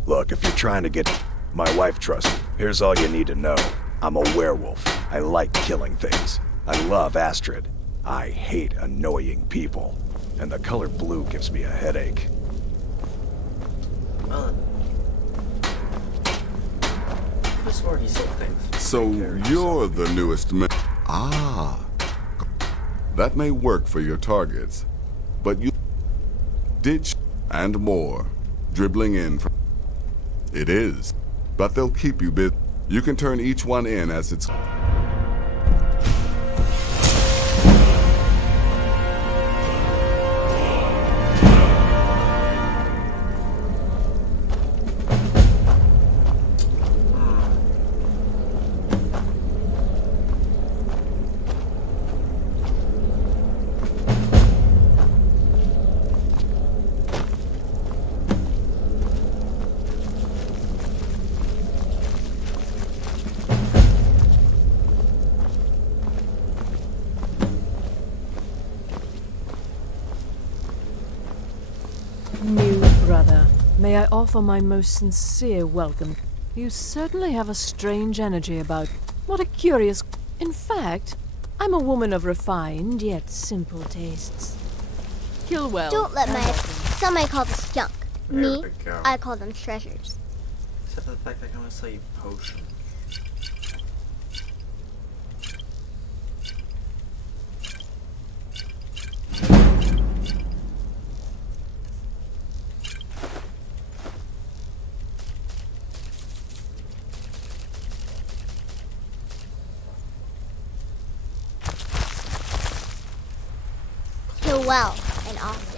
Look, if you're trying to get my wife trusted, here's all you need to know. I'm a werewolf. I like killing things. I love Astrid. I hate annoying people. And the color blue gives me a headache. This Orgy said things. So you're the newest man. Ah. That may work for your targets. But you did and more. Dribbling in from... It is. But they'll keep you busy. You can turn each one in as it's... New brother, may I offer my most sincere welcome. You certainly have a strange energy about you. What a curious... In fact, I'm a woman of refined yet simple tastes. Kill well. Don't let my Some I call this junk. Me, we go. I call them treasures. Except for the fact I can only sell you potions. Kill well and often.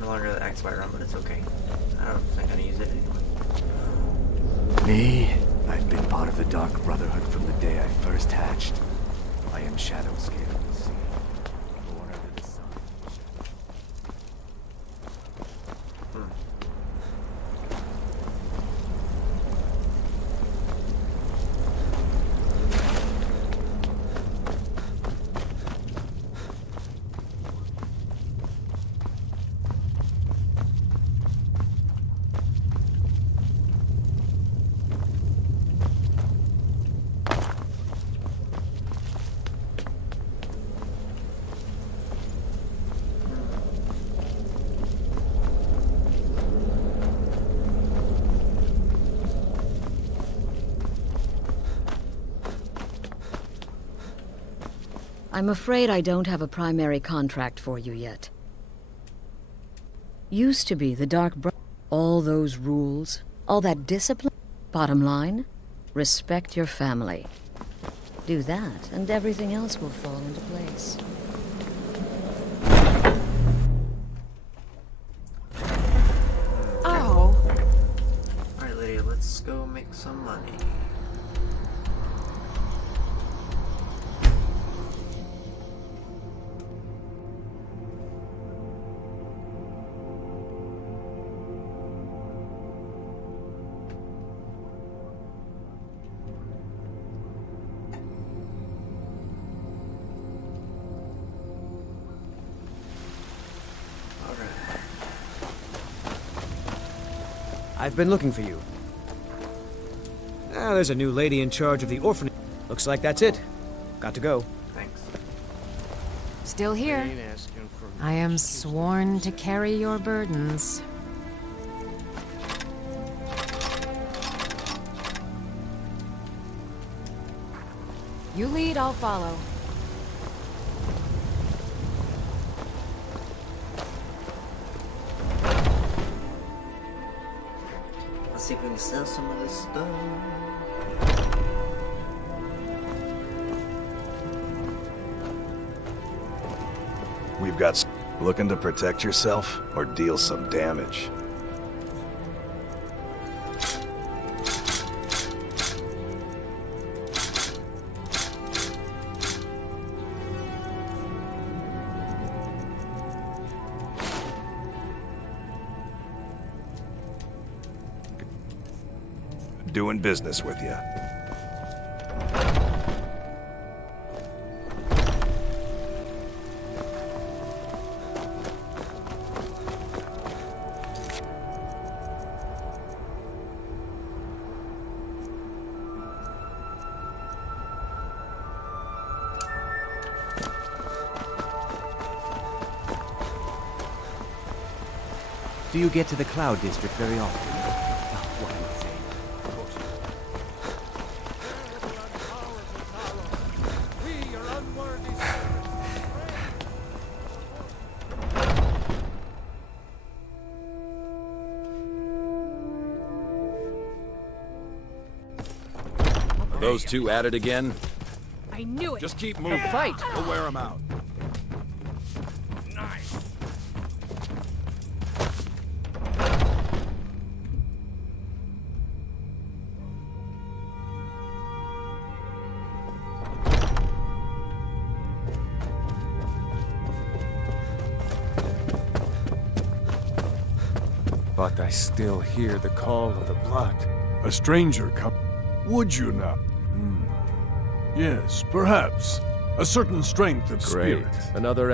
No longer the X run, but it's okay. I don't think I'm gonna use it anyway. Me? I've been part of the Dark Brotherhood from the day I first hatched. I am Shadow Scale of the Sea, born under the sun. I'm afraid I don't have a primary contract for you yet. Used to be the Dark Brotherhood. All those rules, all that discipline. Bottom line, respect your family. Do that, and everything else will fall into place. Oh. Alright, Lydia, let's go make some money. I've been looking for you. Ah, there's a new lady in charge of the orphanage. Looks like that's it. Got to go. Thanks. Still here. I am sworn to carry your burdens. You lead, I'll follow. Let's see if we can sell some of this stuff. We've got looking to protect yourself or deal some damage. Doing business with you. Do you get to the Cloud District very often? Oh, what am I saying? Those two at it again? I knew it. Just keep moving. Fight. We'll wear them out. But I still hear the call of the blood. A stranger come. Would you not? Yes, perhaps. A certain strength of Great. spirit. Another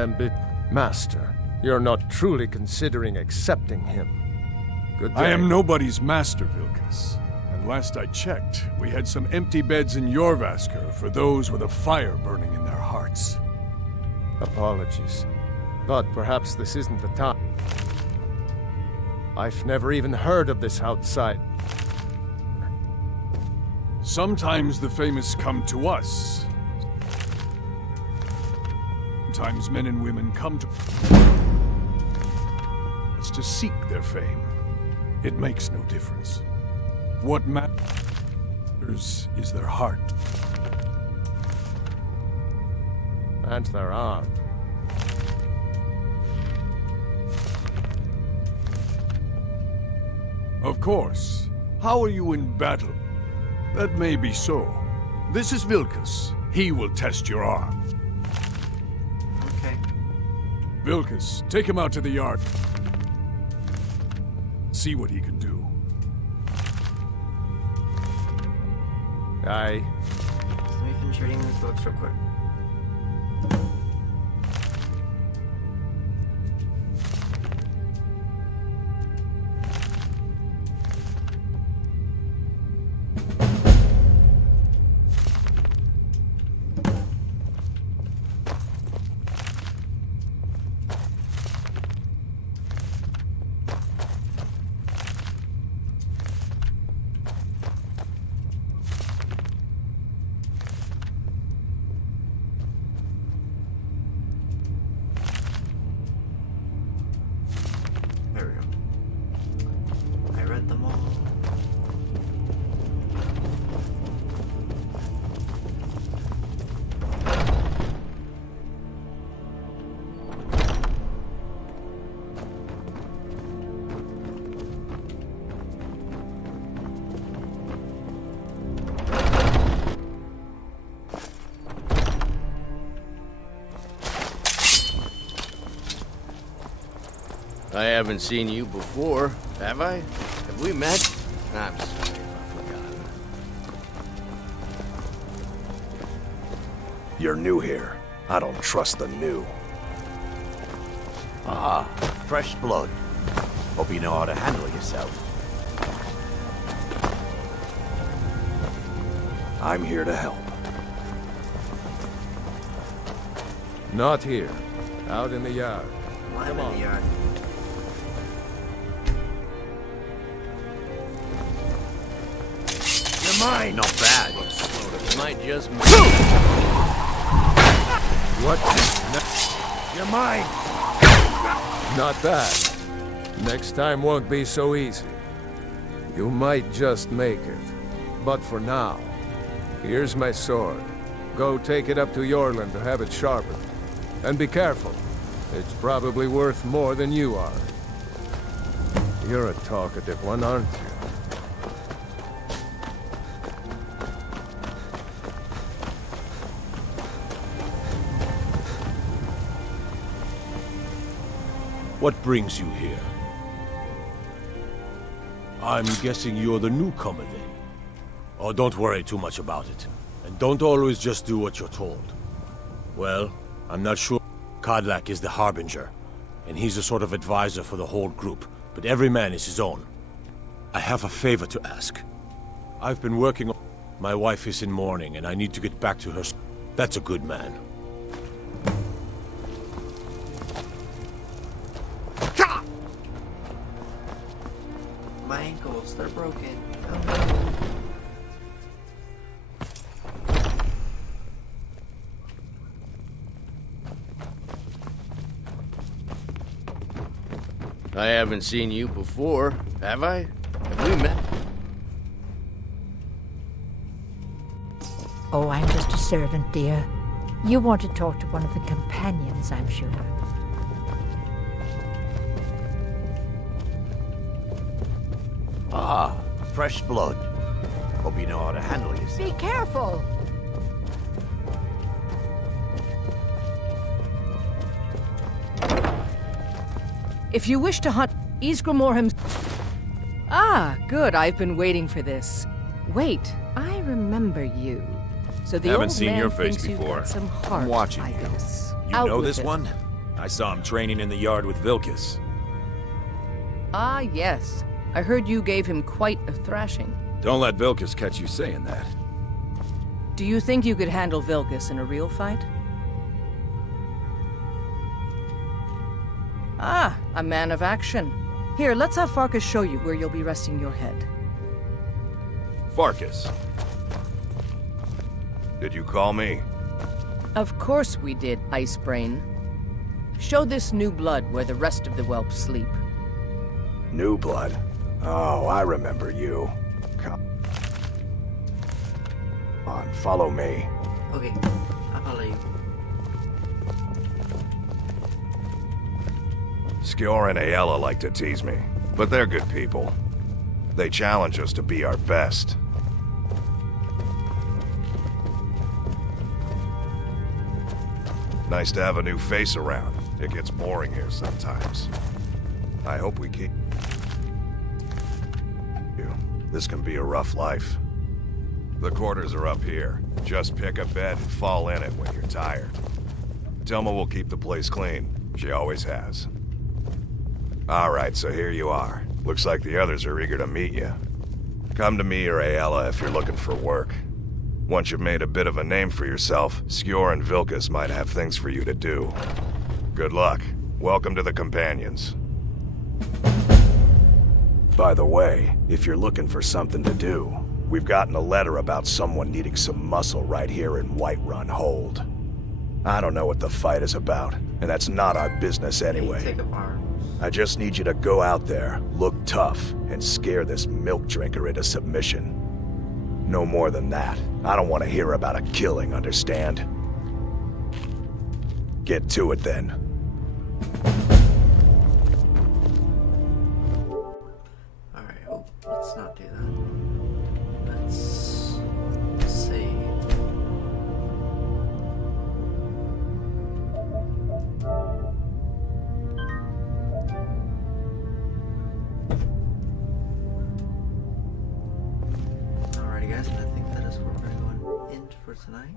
Master, you're not truly considering accepting him. Good day. I am nobody's master, Vilkas. And last I checked, we had some empty beds in Jorvaskr for those with a fire burning in their hearts. Apologies. But perhaps this isn't the time. I've never even heard of this outside. Sometimes the famous come to us. Sometimes men and women come to us to seek their fame. It makes no difference. What matters is their heart. And their art. Of course. How are you in battle? That may be so. This is Vilkas. He will test your arm. Okay. Vilkas, take him out to the yard. See what he can do. Aye. Let me finish reading these books real quick. I haven't seen you before, have I? Have we met? I'm sorry if I've forgotten. You're new here. I don't trust the new. Ah, fresh blood. Hope you know how to handle yourself. I'm here to help. Not here. Out in the yard. I'm in the yard. You're mine! Not bad. You might just... What? You're mine! Not bad. Next time won't be so easy. You might just make it. But for now, here's my sword. Go take it up to Yorland to have it sharpened. And be careful. It's probably worth more than you are. You're a talkative one, aren't you? What brings you here? I'm guessing you're the newcomer then. Oh, don't worry too much about it. And don't always just do what you're told. Well, I'm not sure. Kodlak is the Harbinger, and he's a sort of advisor for the whole group, but every man is his own. I have a favor to ask. I've been working on... My wife is in mourning, and I need to get back to her. That's a good man. My ankles, they're broken. I haven't seen you before, have I? Have we met? Oh, I'm just a servant, dear. You want to talk to one of the companions, I'm sure. Ah, fresh blood. Hope you know how to handle yourself. Be careful! If you wish to hunt Ysgramor himself... Ah, good. I've been waiting for this. Wait, I remember you. So the Haven't old seen man your face thinks you've before. got some heart, I'm watching I you. guess. You Out know with this it. one? I saw him training in the yard with Vilkas. Ah, yes. I heard you gave him quite a thrashing. Don't let Vilkas catch you saying that. Do you think you could handle Vilkas in a real fight? Ah, a man of action. Here, let's have Farkas show you where you'll be resting your head. Farkas. Did you call me? Of course we did, Icebrain. Show this new blood where the rest of the whelps sleep. New blood? Oh, I remember you. Come on, follow me. Okay, I'll follow you. Skior and Ayala like to tease me, but they're good people. They challenge us to be our best. Nice to have a new face around. It gets boring here sometimes. I hope we keep... This can be a rough life. The quarters are up here. Just pick a bed and fall in it when you're tired. Telma will keep the place clean. She always has. Alright, so here you are. Looks like the others are eager to meet you. Come to me or Ayala if you're looking for work. Once you've made a bit of a name for yourself, Skior and Vilkas might have things for you to do. Good luck. Welcome to the Companions. By the way, if you're looking for something to do, we've gotten a letter about someone needing some muscle right here in Whiterun Hold. I don't know what the fight is about, and that's not our business anyway. I just need you to go out there, look tough, and scare this milk drinker into submission. No more than that. I don't want to hear about a killing, understand? Get to it then. Alright, oh, let's not do that. Let's save. Alrighty guys, and I think that is where we're going to go and end for tonight.